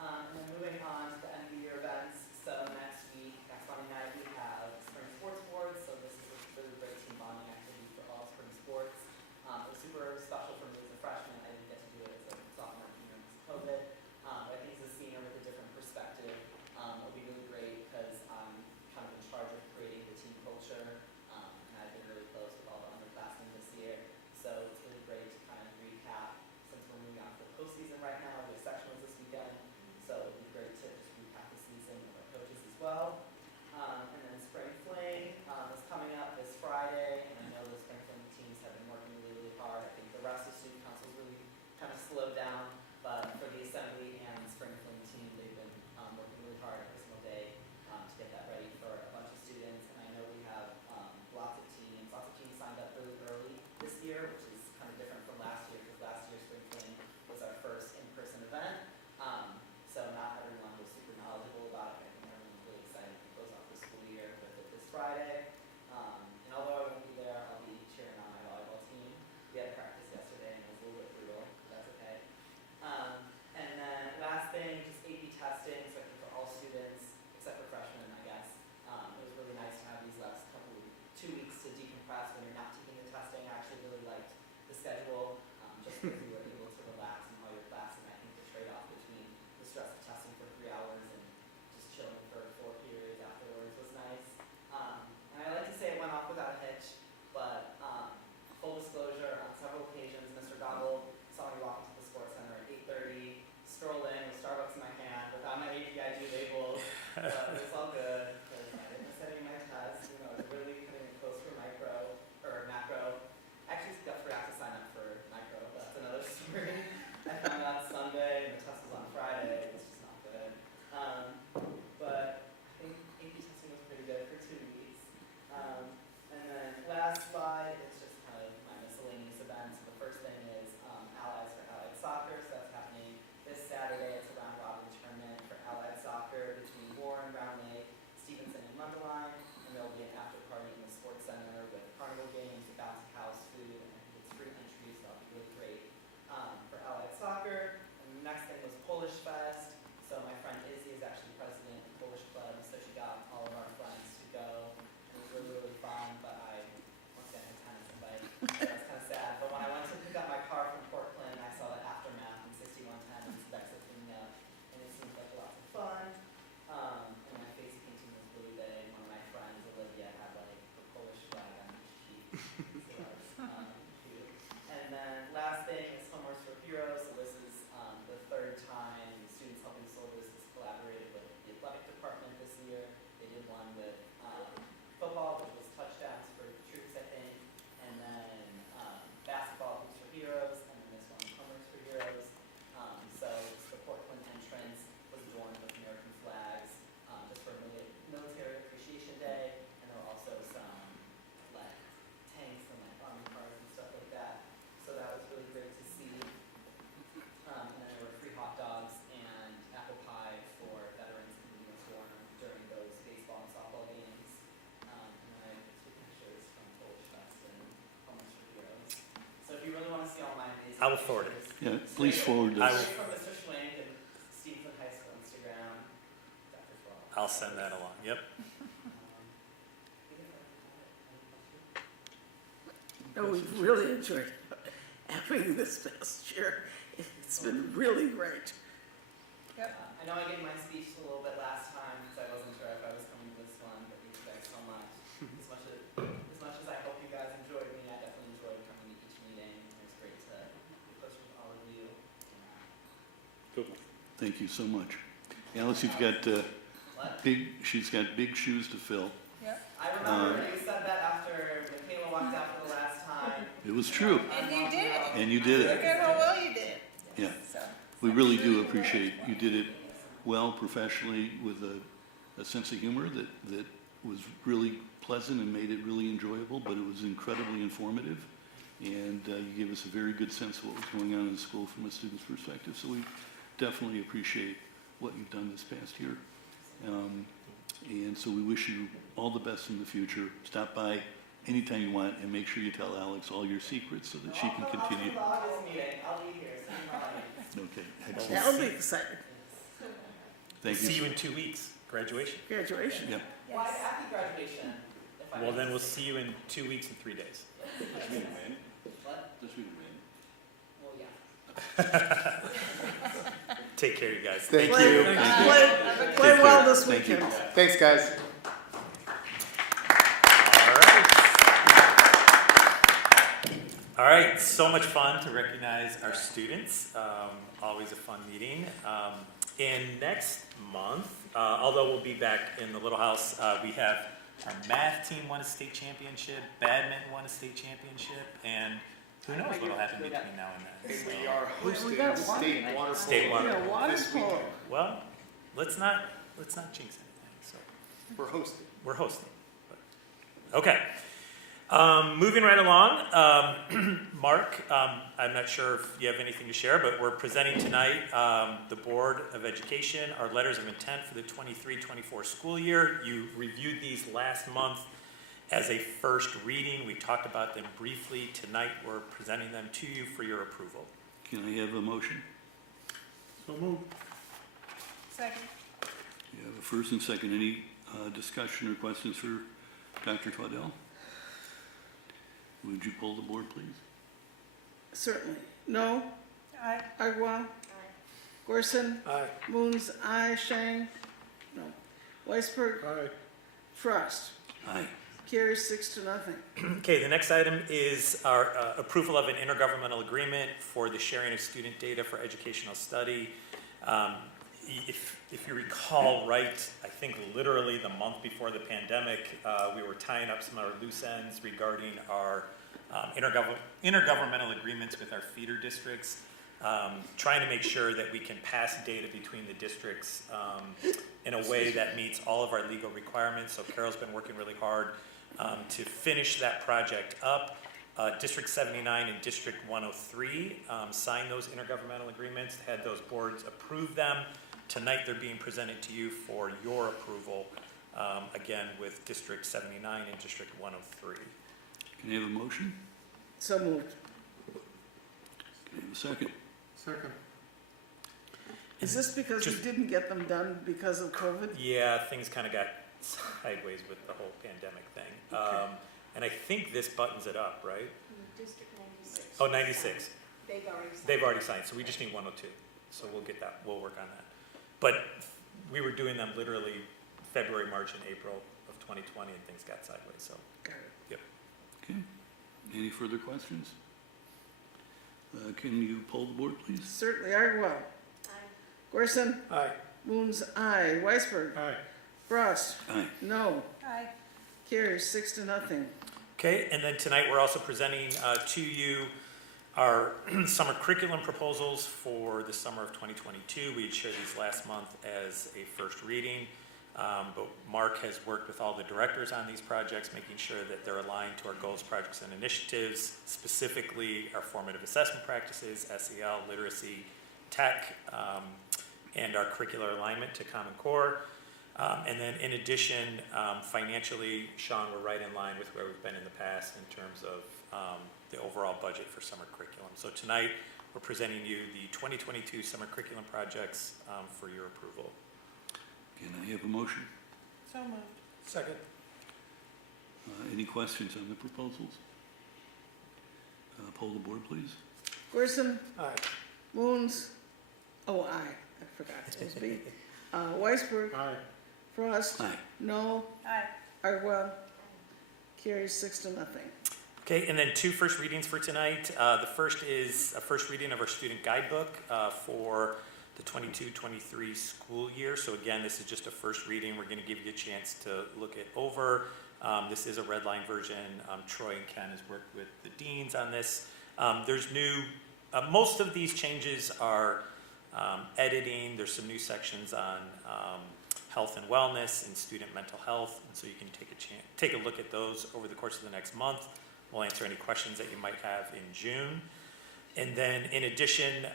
And then moving on to the end of the year events. So next week, next Monday night, we have Spring Sports Boards. So this is a really great team bonding activity for all spring sports. It was super special for me as a freshman. I didn't get to do it as a sophomore and junior because of COVID. But I think as a senior with a different perspective, it'll be really great because I'm kind of in charge of creating the team culture. And I've been really close with all the underclassmen this year. So it's really great to kind of recap since we're moving on to the postseason right now. We have sectionals this weekend. So it would be great to just recap the season with our coaches as well. And then Spring Fling is coming up this Friday, and I know the Spring Fling teams have been working really, really hard. I think the rest of student council's really kind of slowed down, but for the assembly and Spring Fling team, they've been working really hard every single day to get that ready for a bunch of students. And I know we have lots of teams signed up really early this year, which is kind of different from last year, because last year Spring Fling was our first in-person event. So not everyone was super knowledgeable about it. I think everyone's really excited to close off the school year with it this Friday. And although I won't be there, I'll be cheering on my volleyball team. We had practice yesterday and it was a little bit brutal, but that's okay. And then last thing, just AP testing. So I think for all students, except for freshmen, I guess, it was really nice to have these last 2 weeks to decompress when you're not taking the testing. I actually really liked I will forward it. Yeah, please forward I this. will, From Mr. Schwank and Stevenson High School Instagram, Dr. Swallow. I'll send that along, yep. No, we've really enjoyed having this past year. It's been really great. I know I gave my speech a little bit last time because I wasn't sure if I was coming to this one, but thank you guys so much. As much as I hope you guys enjoyed me, I definitely enjoyed coming to each meeting. It was great to be close with all of you. Thank you so much. Alice, you've got she's got big shoes to fill. I remember you said that after Michaela walked out for the last time. It was true, And you did it. and you did Look it. at how well you did. Yeah, So, we really do appreciate you did it well, professionally, with a sense of humor that was really pleasant and made it really enjoyable, but it was incredibly informative. And you gave us a very good sense of what was going on in the school from a student's perspective. So we definitely appreciate what you've done this past year. And so we wish you all the best in the future. Stop by anytime you want and make sure you tell Alex all your secrets so that she can continue. I'll August meeting. I'll be here. See you in the audience. Okay, excellent. That'll be exciting. Thank See you. you in 2 weeks, graduation. Graduation. Yeah. Why happy graduation? If I Well, may then we'll say. see you in 2 weeks and 3 days. What? Well, yeah. Take care, you guys. Thank Play, you. play Take well care. this Thank you. weekend. Thanks, guys. All right, so much fun to recognize our students. Always a fun meeting. And next month, although we'll be back in the Little House, we have our math team won a state championship, badminton won a state championship, and who knows what'll happen between now and then. And we are hosting got state water State polo water Yeah, water this polo. weekend. Well, let's not jinx anything. So We're hosting. we're hosting. But, okay. Moving right along, Mark, I'm not sure if you have anything to share, but we're presenting tonight the Board of Education, our letters of intent for the 23-24 school year. You reviewed these last month as a first reading. We talked about them briefly. Tonight, we're presenting them to you for your approval. Can I have a motion? So moved. second. You have a first and second. Any discussion or questions for Dr. Twaddell? Would you poll the board, please? Certainly. No? Aye. Agwa? Gorson? Aye. Moons? Aye. Shang? No. Weisberg? Aye. Frost? Aye. Carries 6-0. Okay, the next item is our approval of an intergovernmental agreement for the sharing of student data for educational study. If you recall right, I think literally the month before the pandemic, we were tying up some of our loose ends regarding our intergovernmental agreements with our feeder districts, trying to make sure that we can pass data between the districts in a way that meets all of our legal requirements. So Carol's been working really hard to finish that project up. District 79 and District 103 signed those intergovernmental agreements, had those boards approve them. Tonight they're being presented to you for your approval, again with District 79 and District 103. Can I have a motion? So moved. Can I have a second? Second. Is this because we Just- didn't get them done because of COVID? Yeah, things kind of got sideways with the whole pandemic thing. And I think this buttons it up, right? District 96. Oh, 96. They've already signed. They've already signed, so we just need 102. So we'll get that, we'll work on that. But we were doing them literally February, March, and April of 2020, and things got sideways, so. Got it. Okay. Any further questions? Can you poll the board, please? Certainly. Agwa? Gorson? Aye. Moons? Aye. Weisberg? Aye. Frost? Aye. No. Aye. Carries 6-0. Okay, and then tonight we're also presenting to you our summer curriculum proposals for the summer of 2022. We had shared these last month as a first reading, but Mark has worked with all the directors on these projects, making sure that they're aligned to our goals, projects, and initiatives, specifically our formative assessment practices, SEL, literacy, tech, and our curricular alignment to Common Core. And then in addition, financially, Sean, we're right in line with where we've been in the past in terms of the overall budget for summer curriculum. So tonight, we're presenting you the 2022 summer curriculum projects for your approval. Can I have a motion? So moved. Second. Any questions on the proposals? Poll the board, please. Gorson, Aye. Moons, oh, aye, I forgot, it was B. Weisberg, Aye. Frost, Aye. no, Aye. Arwell, carries 6-0. Okay, and then 2 first readings for tonight. The first is a first reading of our student guidebook for the 22-23 school year. So again, this is just a first reading. We're going to give you a chance to look it over. This is a red line version. Troy and Ken has worked with the deans on this. There's new, most of these changes are editing. There's some new sections on health and wellness and student mental health. And so you can take a look at those over the course of the next month. We'll answer any questions that you might have in June. And then in addition,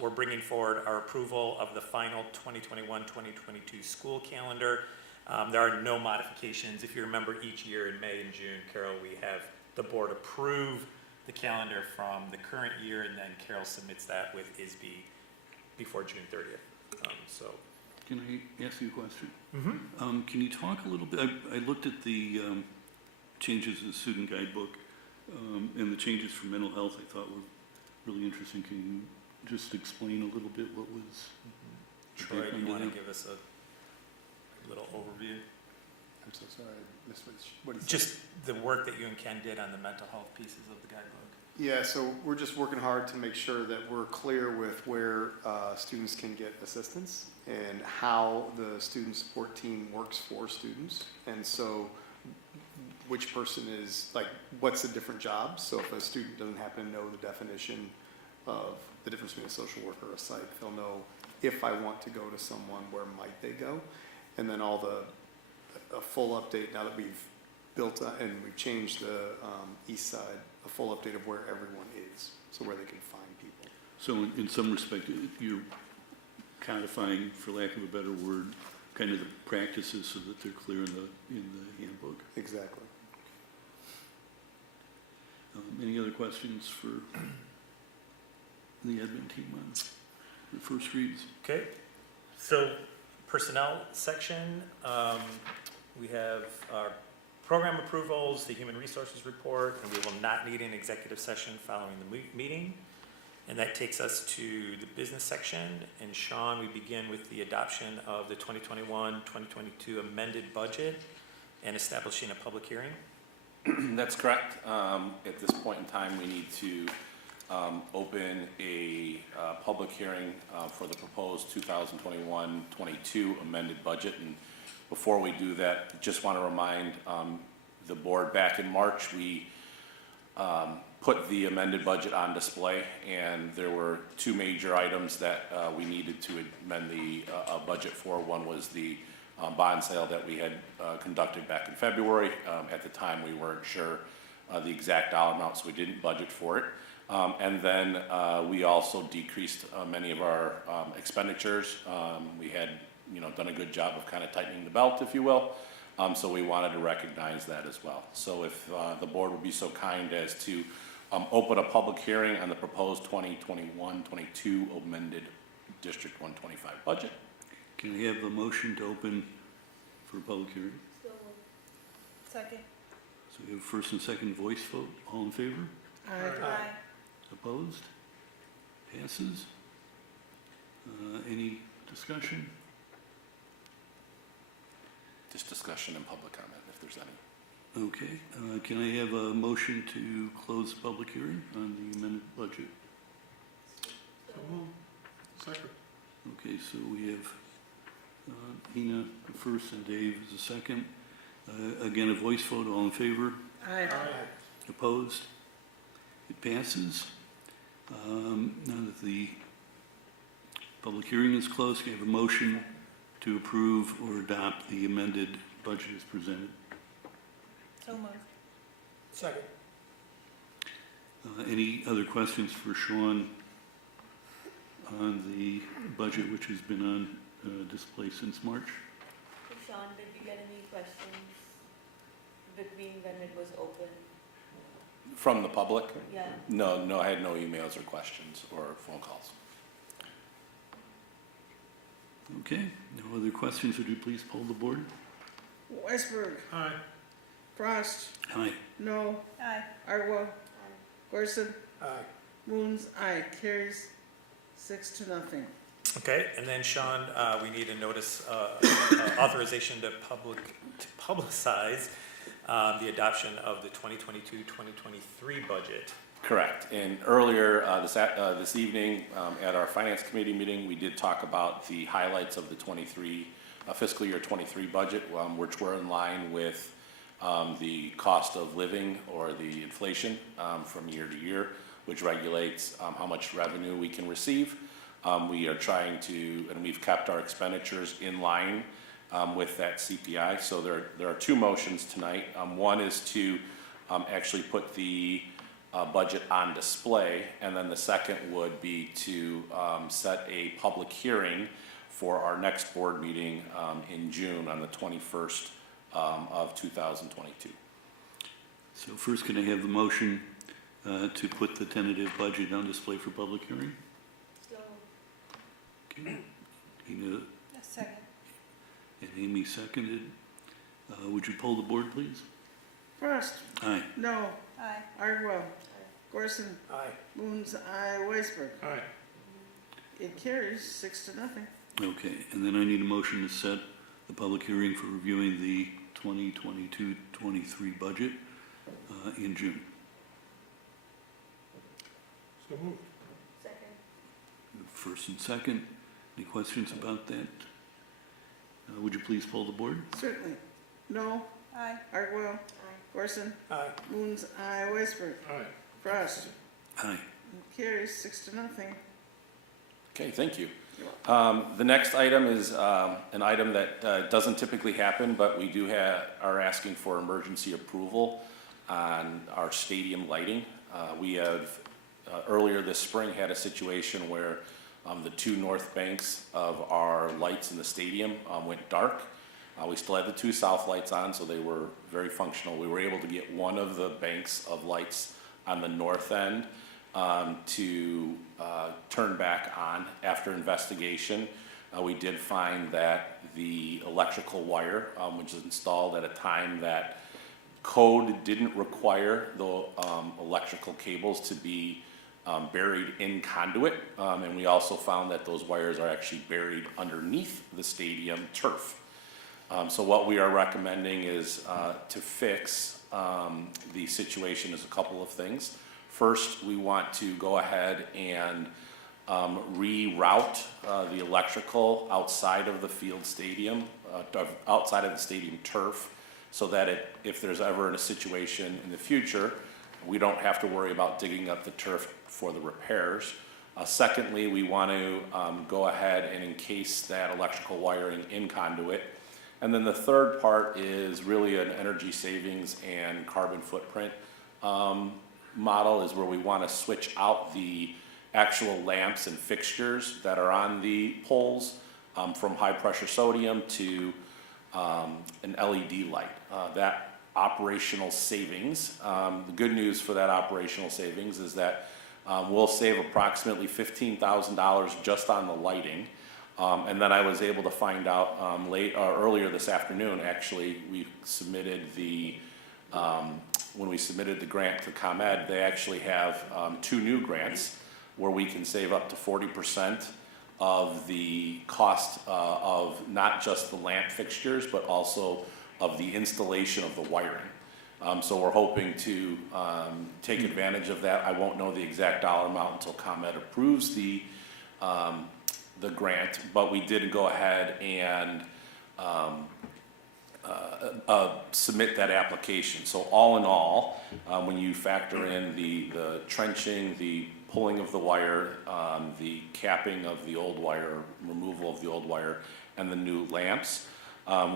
we're bringing forward our approval of the final 2021-2022 school calendar. There are no modifications. If you remember, each year in May and June, Carol, we have the board approve the calendar from the current year, and then Carol submits that with ISB before June 30th. Can I ask you a question? Mm-hmm. Can you talk a little bit, I looked at the changes in the student guidebook, and the changes for mental health I thought were really interesting. Can you just explain a little bit what was? Troy, do you want to give us a little overview? I'm so sorry, I missed what he said. Just the work that you and Ken did on the mental health pieces of the guidebook. Yeah, so we're just working hard to make sure that we're clear with where students can get assistance and how the student support team works for students. And so which person is, like, what's the different jobs? So if a student doesn't happen to know the definition of the difference between a social worker or a psych, they'll know, if I want to go to someone, where might they go? And then a full update, now that we've built and we've changed the east side, a full update of where everyone is, so where they can find people. So in some respect, you're codifying, for lack of a better word, kind of the practices so that they're clear in the handbook. Exactly. Any other questions for the admin team on the first reads? Okay, so personnel section, we have our program approvals, the human resources report, and we will not need an executive session following the meeting. And that takes us to the business section. And Sean, we begin with the adoption of the 2021-2022 amended budget and establishing a public hearing. That's correct. At this point in time, we need to open a public hearing for the proposed 2021-22 amended budget. And before we do that, just want to remind the board, back in March, we put the amended budget on display, and there were 2 major items that we needed to amend the budget for. One was the bond sale that we had conducted back in February. At the time, we weren't sure the exact dollar amount, so we didn't budget for it. And then we also decreased many of our expenditures. We had, done a good job of kind of tightening the belt, if you will. So we wanted to recognize that as well. So if the board would be so kind as to open a public hearing on the proposed 2021-22 amended District 125 budget. Can I have a motion to open for a public hearing? Second. So we have first and second voice vote. All in favor? Aye. Opposed? Passes. Any discussion? Just discussion and public comment, if there's any. Okay. Can I have a motion to close the public hearing on the amended budget? Second. Okay, so we have Hina first and Dave as a second. Again, a voice vote. All in favor? Aye. Opposed? It passes. Now that the public hearing is closed, can I have a motion to approve or adopt the amended budget as presented? So moved. Second. Any other questions for Sean on the budget, which has been on display since March? Sean, did you get any questions between when it was open? From the public? Yeah. No, I had no emails or questions or phone calls. Okay, no other questions, would you please poll the board? Weisberg. Aye. Frost. Aye. No. Aye. Arwell. Gorson. Aye. Moon's aye. Carries 6-0. Okay, and then Sean, we need a notice, authorization to publicize the adoption of the 2022-2023 budget. Correct. And earlier this evening at our finance committee meeting, we did talk about the highlights of the fiscal year 23 budget, which were in line with the cost of living or the inflation from year to year, which regulates how much revenue we can receive. We are trying to, and we've kept our expenditures in line with that CPI. So there are two motions tonight. One is to actually put the budget on display, and then the second would be to set a public hearing for our next board meeting in June on the 21st of 2022. So first, can I have the motion to put the tentative budget on display for public hearing? So, Okay. Tina A second. and Amy seconded. Would you poll the board, please? Frost. Aye. No. Aye. Arwell. Gorson. Aye. Moon's aye. Weisberg. Aye. It carries 6-0. Okay, and then I need a motion to set the public hearing for reviewing the 2022-23 budget in June. So moved. second. First and second, any questions about that? Would you please poll the board? Certainly. No. Aye. Arwell. Aye. Gorson. Aye. Moon's aye. Weisberg. Aye. Frost. Aye. It carries 6-0. Okay, thank you. The next item is an item that doesn't typically happen, but we are asking for emergency approval on our stadium lighting. We have earlier this spring had a situation where the two north banks of our lights in the stadium went dark. We still had the two south lights on, so they were very functional. We were able to get one of the banks of lights on the north end to turn back on after investigation. We did find that the electrical wire, which was installed at a time that code didn't require the electrical cables to be buried in conduit, and we also found that those wires are actually buried underneath the stadium turf. So what we are recommending is to fix the situation is a couple of things. First, we want to go ahead and reroute the electrical outside of the field stadium, outside of the stadium turf, so that if there's ever a situation in the future, we don't have to worry about digging up the turf for the repairs. Secondly, we want to go ahead and encase that electrical wiring in conduit. And then the third part is really an energy savings and carbon footprint model, is where we want to switch out the actual lamps and fixtures that are on the poles from high pressure sodium to an LED light. That operational savings, the good news for that operational savings is that we'll save approximately $15,000 just on the lighting. And then I was able to find out earlier this afternoon, actually, we submitted when we submitted the grant to ComEd, they actually have two new grants where we can save up to 40% of the cost of not just the lamp fixtures, but also of the installation of the wiring. So we're hoping to take advantage of that. I won't know the exact dollar amount until ComEd approves the grant, but we did go ahead and submit that application. So all in all, when you factor in the trenching, the pulling of the wire, the capping of the old wire, removal of the old wire, and the new lamps,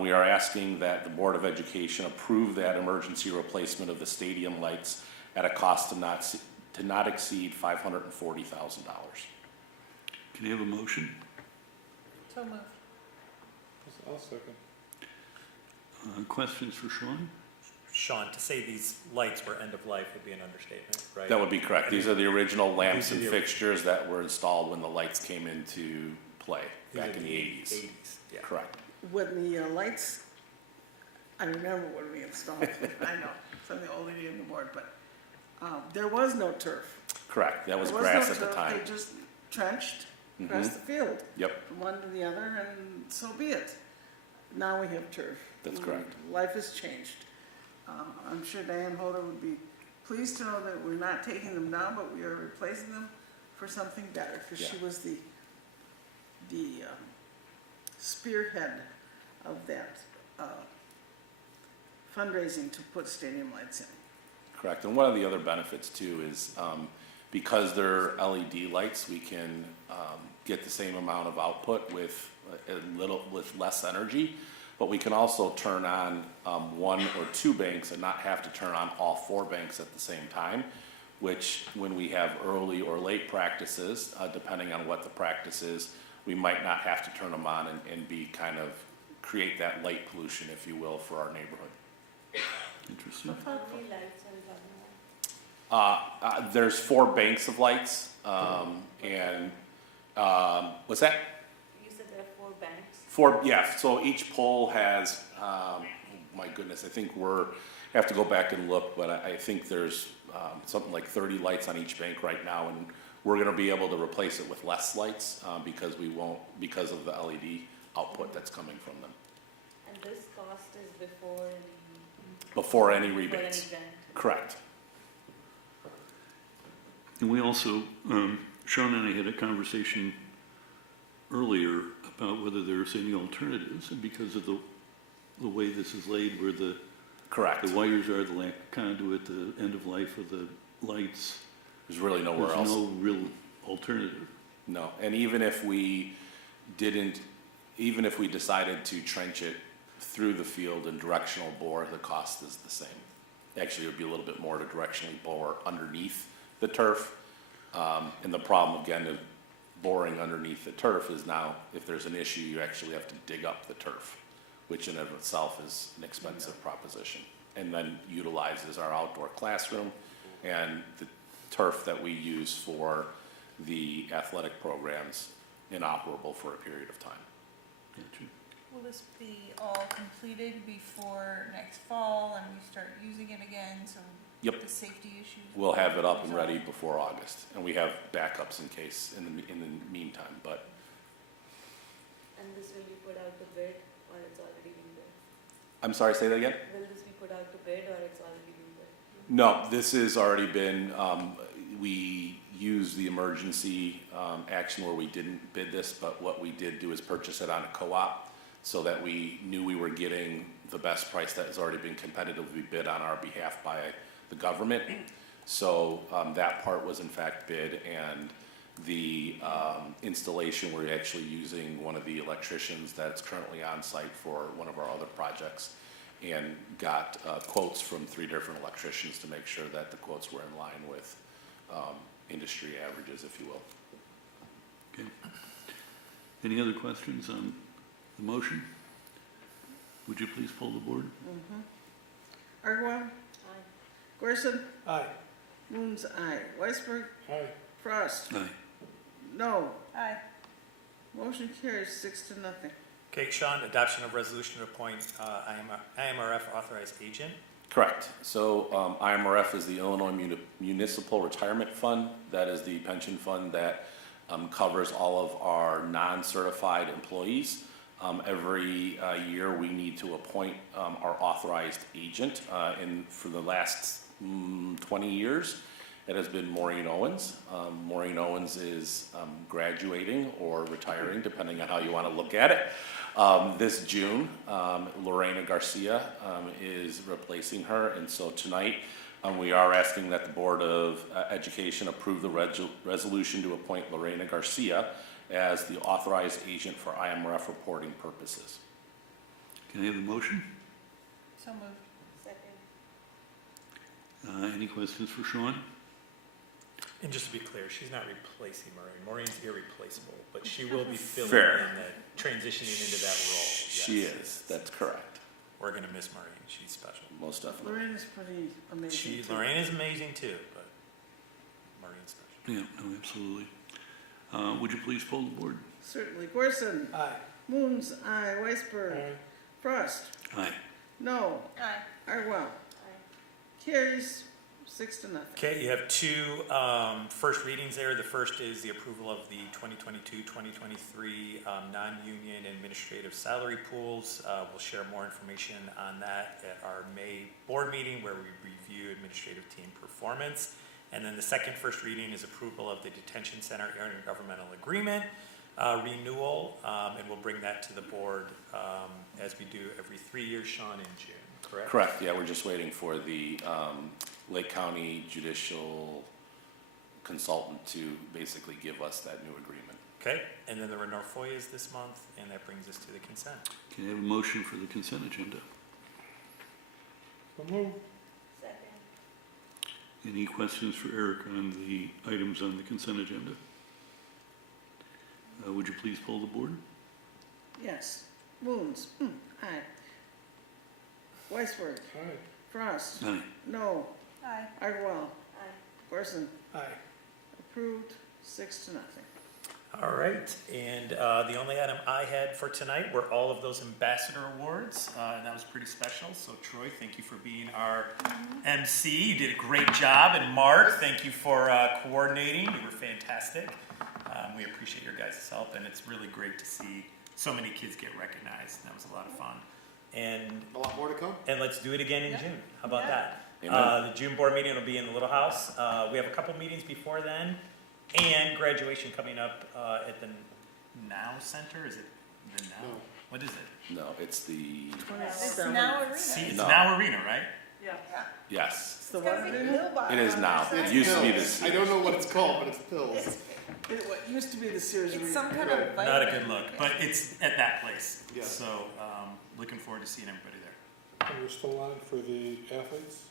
we are asking that the Board of Education approve that emergency replacement of the stadium lights at a cost to not exceed $540,000. Can I have a motion? So moved. I'll second. Questions for Sean? Sean, to say these lights were end of life would be an understatement, right? That would be correct. These are the original lamps These are and the- fixtures that were installed when the lights came into play These back are in the 80s. 80s, yeah. Correct. When the lights, I remember when we installed them, I know, it's on the old lady on the board, but there was no turf. Correct. That was There grass no at the turf. time. They just trenched across the field, Yep, from one to the other, and so be it. Now we have turf. That's And correct. Life has changed. I'm sure Diane Holder would be pleased to know that we're not taking them down, but we are replacing them for something better, because she Yeah. was the spearhead of that fundraising to put stadium lights in. correct. And one of the other benefits too is because they're LED lights, we can get the same amount of output with with less energy. But we can also turn on one or two banks and not have to turn on all four banks at the same time, which when we have early or late practices, depending on what the practice is, we might not have to turn them on and be kind of create that light pollution, if you will, for our neighborhood. Interesting. How many lights on Vernon? There's 4 banks of lights, and what's that? You said there are 4 banks? 4, yeah, so each pole has, my goodness, I think I have to go back and look, but I think there's something like 30 lights on each bank right now, and we're gonna be able to replace it with less lights, because because of the LED output that's coming from them. And this cost is before Before any any rebates. grant? Correct. And we also, Sean and I had a conversation earlier about whether there's any alternatives, and because of the way this is laid, where the Correct. wires are, the lack of conduit, the end of life of the lights, There's really nowhere there's else. no real alternative. No, and even if we decided to trench it through the field and directional bore, the cost is the same. Actually, it would be a little bit more to directionally bore underneath the turf. And the problem, again, of boring underneath the turf is now, if there's an issue, you actually have to dig up the turf, which in and of itself is an expensive proposition. And then utilizes our outdoor classroom and the turf that we use for the athletic programs inoperable for a period of time. Gotcha. Will this be all completed before next fall and we start using it again, so Yep. the safety issues? We'll have it up and ready before August, and we have backups in case in the meantime, but And this will be put out to bid or it's already been bid? I'm sorry, say that again? Will this be put out to bid or it's already been bid? No, this has already been, we used the emergency action where we didn't bid this, but what we did do is purchase it on a co-op so that we knew we were getting the best price that has already been competitively bid on our behalf by the government. So that part was in fact bid, and the installation, we're actually using one of the electricians that's currently on site for one of our other projects, and got quotes from 3 different electricians to make sure that the quotes were in line with industry averages, if you will. Okay. Any other questions on the motion? Would you please poll the board? Argyle, Aye. Gorson, Aye. Moon's aye. Weisberg, Aye. Frost, Aye. no. Aye. Motion carries 6-0. Okay, Sean, adoption of resolution to appoint IMRF authorized agent. Correct. So IMRF is the Illinois Municipal Retirement Fund. That is the pension fund that covers all of our non-certified employees. Every year we need to appoint our authorized agent. And for the last 20 years, it has been Maureen Owens. Maureen Owens is graduating or retiring, depending on how you want to look at it. This June, Lorena Garcia is replacing her, and so tonight we are asking that the Board of Education approve the resolution to appoint Lorena Garcia as the authorized agent for IMRF reporting purposes. Can I have a motion? So moved. Second. Any questions for Sean? And just to be clear, she's not replacing Maureen. Maureen's irreplaceable, but she will be filling Fair. in transitioning into that role. She Yes. is, that's correct. we're gonna miss Maureen. She's special. Most definitely. Lorraine is pretty amazing. too. Lorraine is amazing too, but Maureen's special. Yeah, no, absolutely. Would you please poll the board? Certainly. Gorson. Aye. Moons, aye. Weisberg. Frost. Aye. No. Aye. Arwell. Carries 6-0. Okay, you have two first readings there. The first is the approval of the 2022-2023 non-union administrative salary pools. We'll share more information on that at our May board meeting where we review administrative team performance. And then the second first reading is approval of the detention center intergovernmental agreement renewal, and we'll bring that to the board as we do every 3 years, Sean, in June, correct? Correct, yeah, we're just waiting for the Lake County judicial consultant to basically give us that new agreement. Okay, and then there were no FOIAs this month, and that brings us to the consent. Can I have a motion for the consent agenda? Second. Any questions for Eric on the items on the consent agenda? Would you please poll the board? Yes. Moons, aye. Weisberg. Aye. Frost. Aye. No. Aye. Arwell. Aye. Gorson. Aye. Approved 6-0. All right, and the only item I had for tonight were all of those ambassador awards, and that was pretty special. So Troy, thank you for being our MC. You did a great job, and Mark, thank you for coordinating. You were fantastic. We appreciate your guys' help, and it's really great to see so many kids get recognized. That was a lot of fun. And A lot more to come. let's do it again in June. How about that? Amen. The June board meeting will be in the Little House. We have a couple meetings before then, and graduation coming up at the Now Center. Is it the Now? No. What is it? No, it's the, It's now Arena. See, it's No. Now Arena, right? Yeah. yes, It's the one. it is now. It used to be this. I don't know what it's called, but it's pills. What used to be the Sears It's Arena. some kind of Right. Not a vitamin. good look, but it's at that place. Yeah. So looking forward to seeing everybody there. And we're still on for the athletes?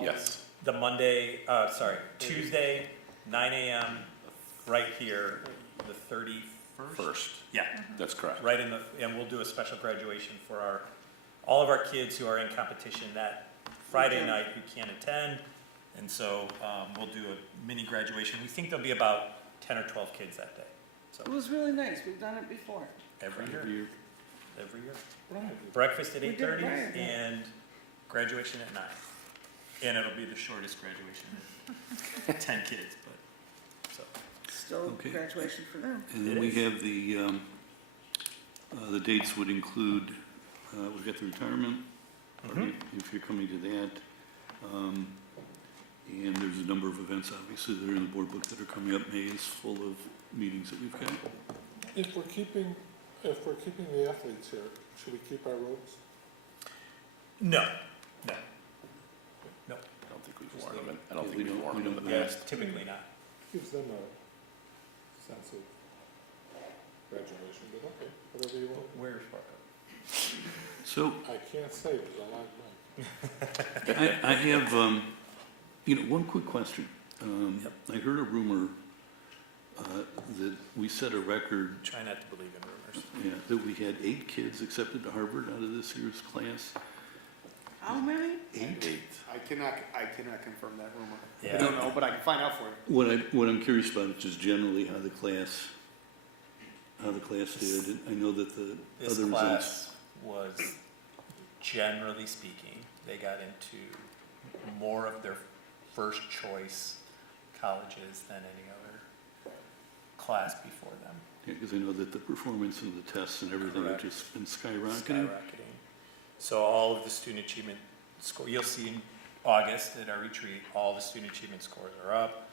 Yes, The Tuesday, 9 a.m. right here, the 31st. first, Yeah. that's correct. Right and we'll do a special graduation for all of our kids who are in competition that Friday Okay. night who can't attend. And so we'll do a mini graduation. We think there'll be about 10 or 12 kids that day. So It was really nice. We've done it before. every year, every year. Right. Breakfast at We did 8:30 Brian, yeah. and graduation at 9. And it'll be the shortest graduation, 10 kids, but, so. Still Okay. graduation for them. And then It we is. have the dates would include, we've got the retirement, party, if you're coming to that. And there's a number of events, obviously, that are in the board book that are coming up. May is full of meetings that we've got. If we're keeping the athletes here, should we keep our robes? No. I don't think we've worn them, I don't Yeah, think we we've don't- worn we them in don't the do Yeah, past. typically not. Gives them a sense of graduation, but okay, whatever you want. Where's Marco? So I can't say because I like mine. I have, one quick question. I heard a rumor that we set a record, Try not to believe in rumors. that we had 8 kids accepted to Harvard out of this year's class. How many? 8? I cannot confirm that rumor. Yeah. I don't know, but I can find out for you. What I'm curious about is just generally how the class did. And I know that the This other results. class was, generally speaking, they got into more of their first choice colleges than any other class before them. Yeah, because I know that the performance and the tests and everything have Correct. just been skyrocketing. So all of the student achievement score, you'll see in August at our retreat, all the student achievement scores are up.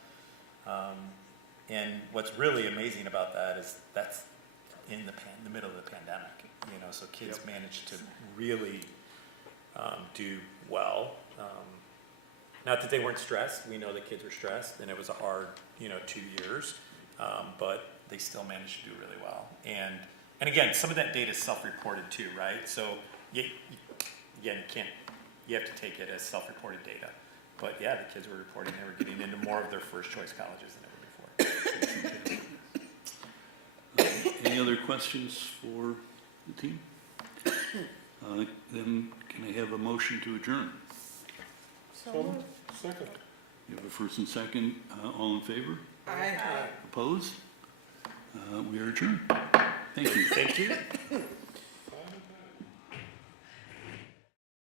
And what's really amazing about that is that's in the middle of the pandemic, so kids managed to really do well. Not that they weren't stressed, we know the kids were stressed and it was a hard, 2 years, but they still managed to do really well. And again, some of that data is self-reported too, right? So you have to take it as self-reported data. But yeah, the kids were reporting they were getting into more of their first choice colleges than ever before. Any other questions for the team? Then can I have a motion to adjourn? So So, moved. second. You have a first and second, all in favor? Aye. Opposed? We are adjourned. Thank you. Thank you.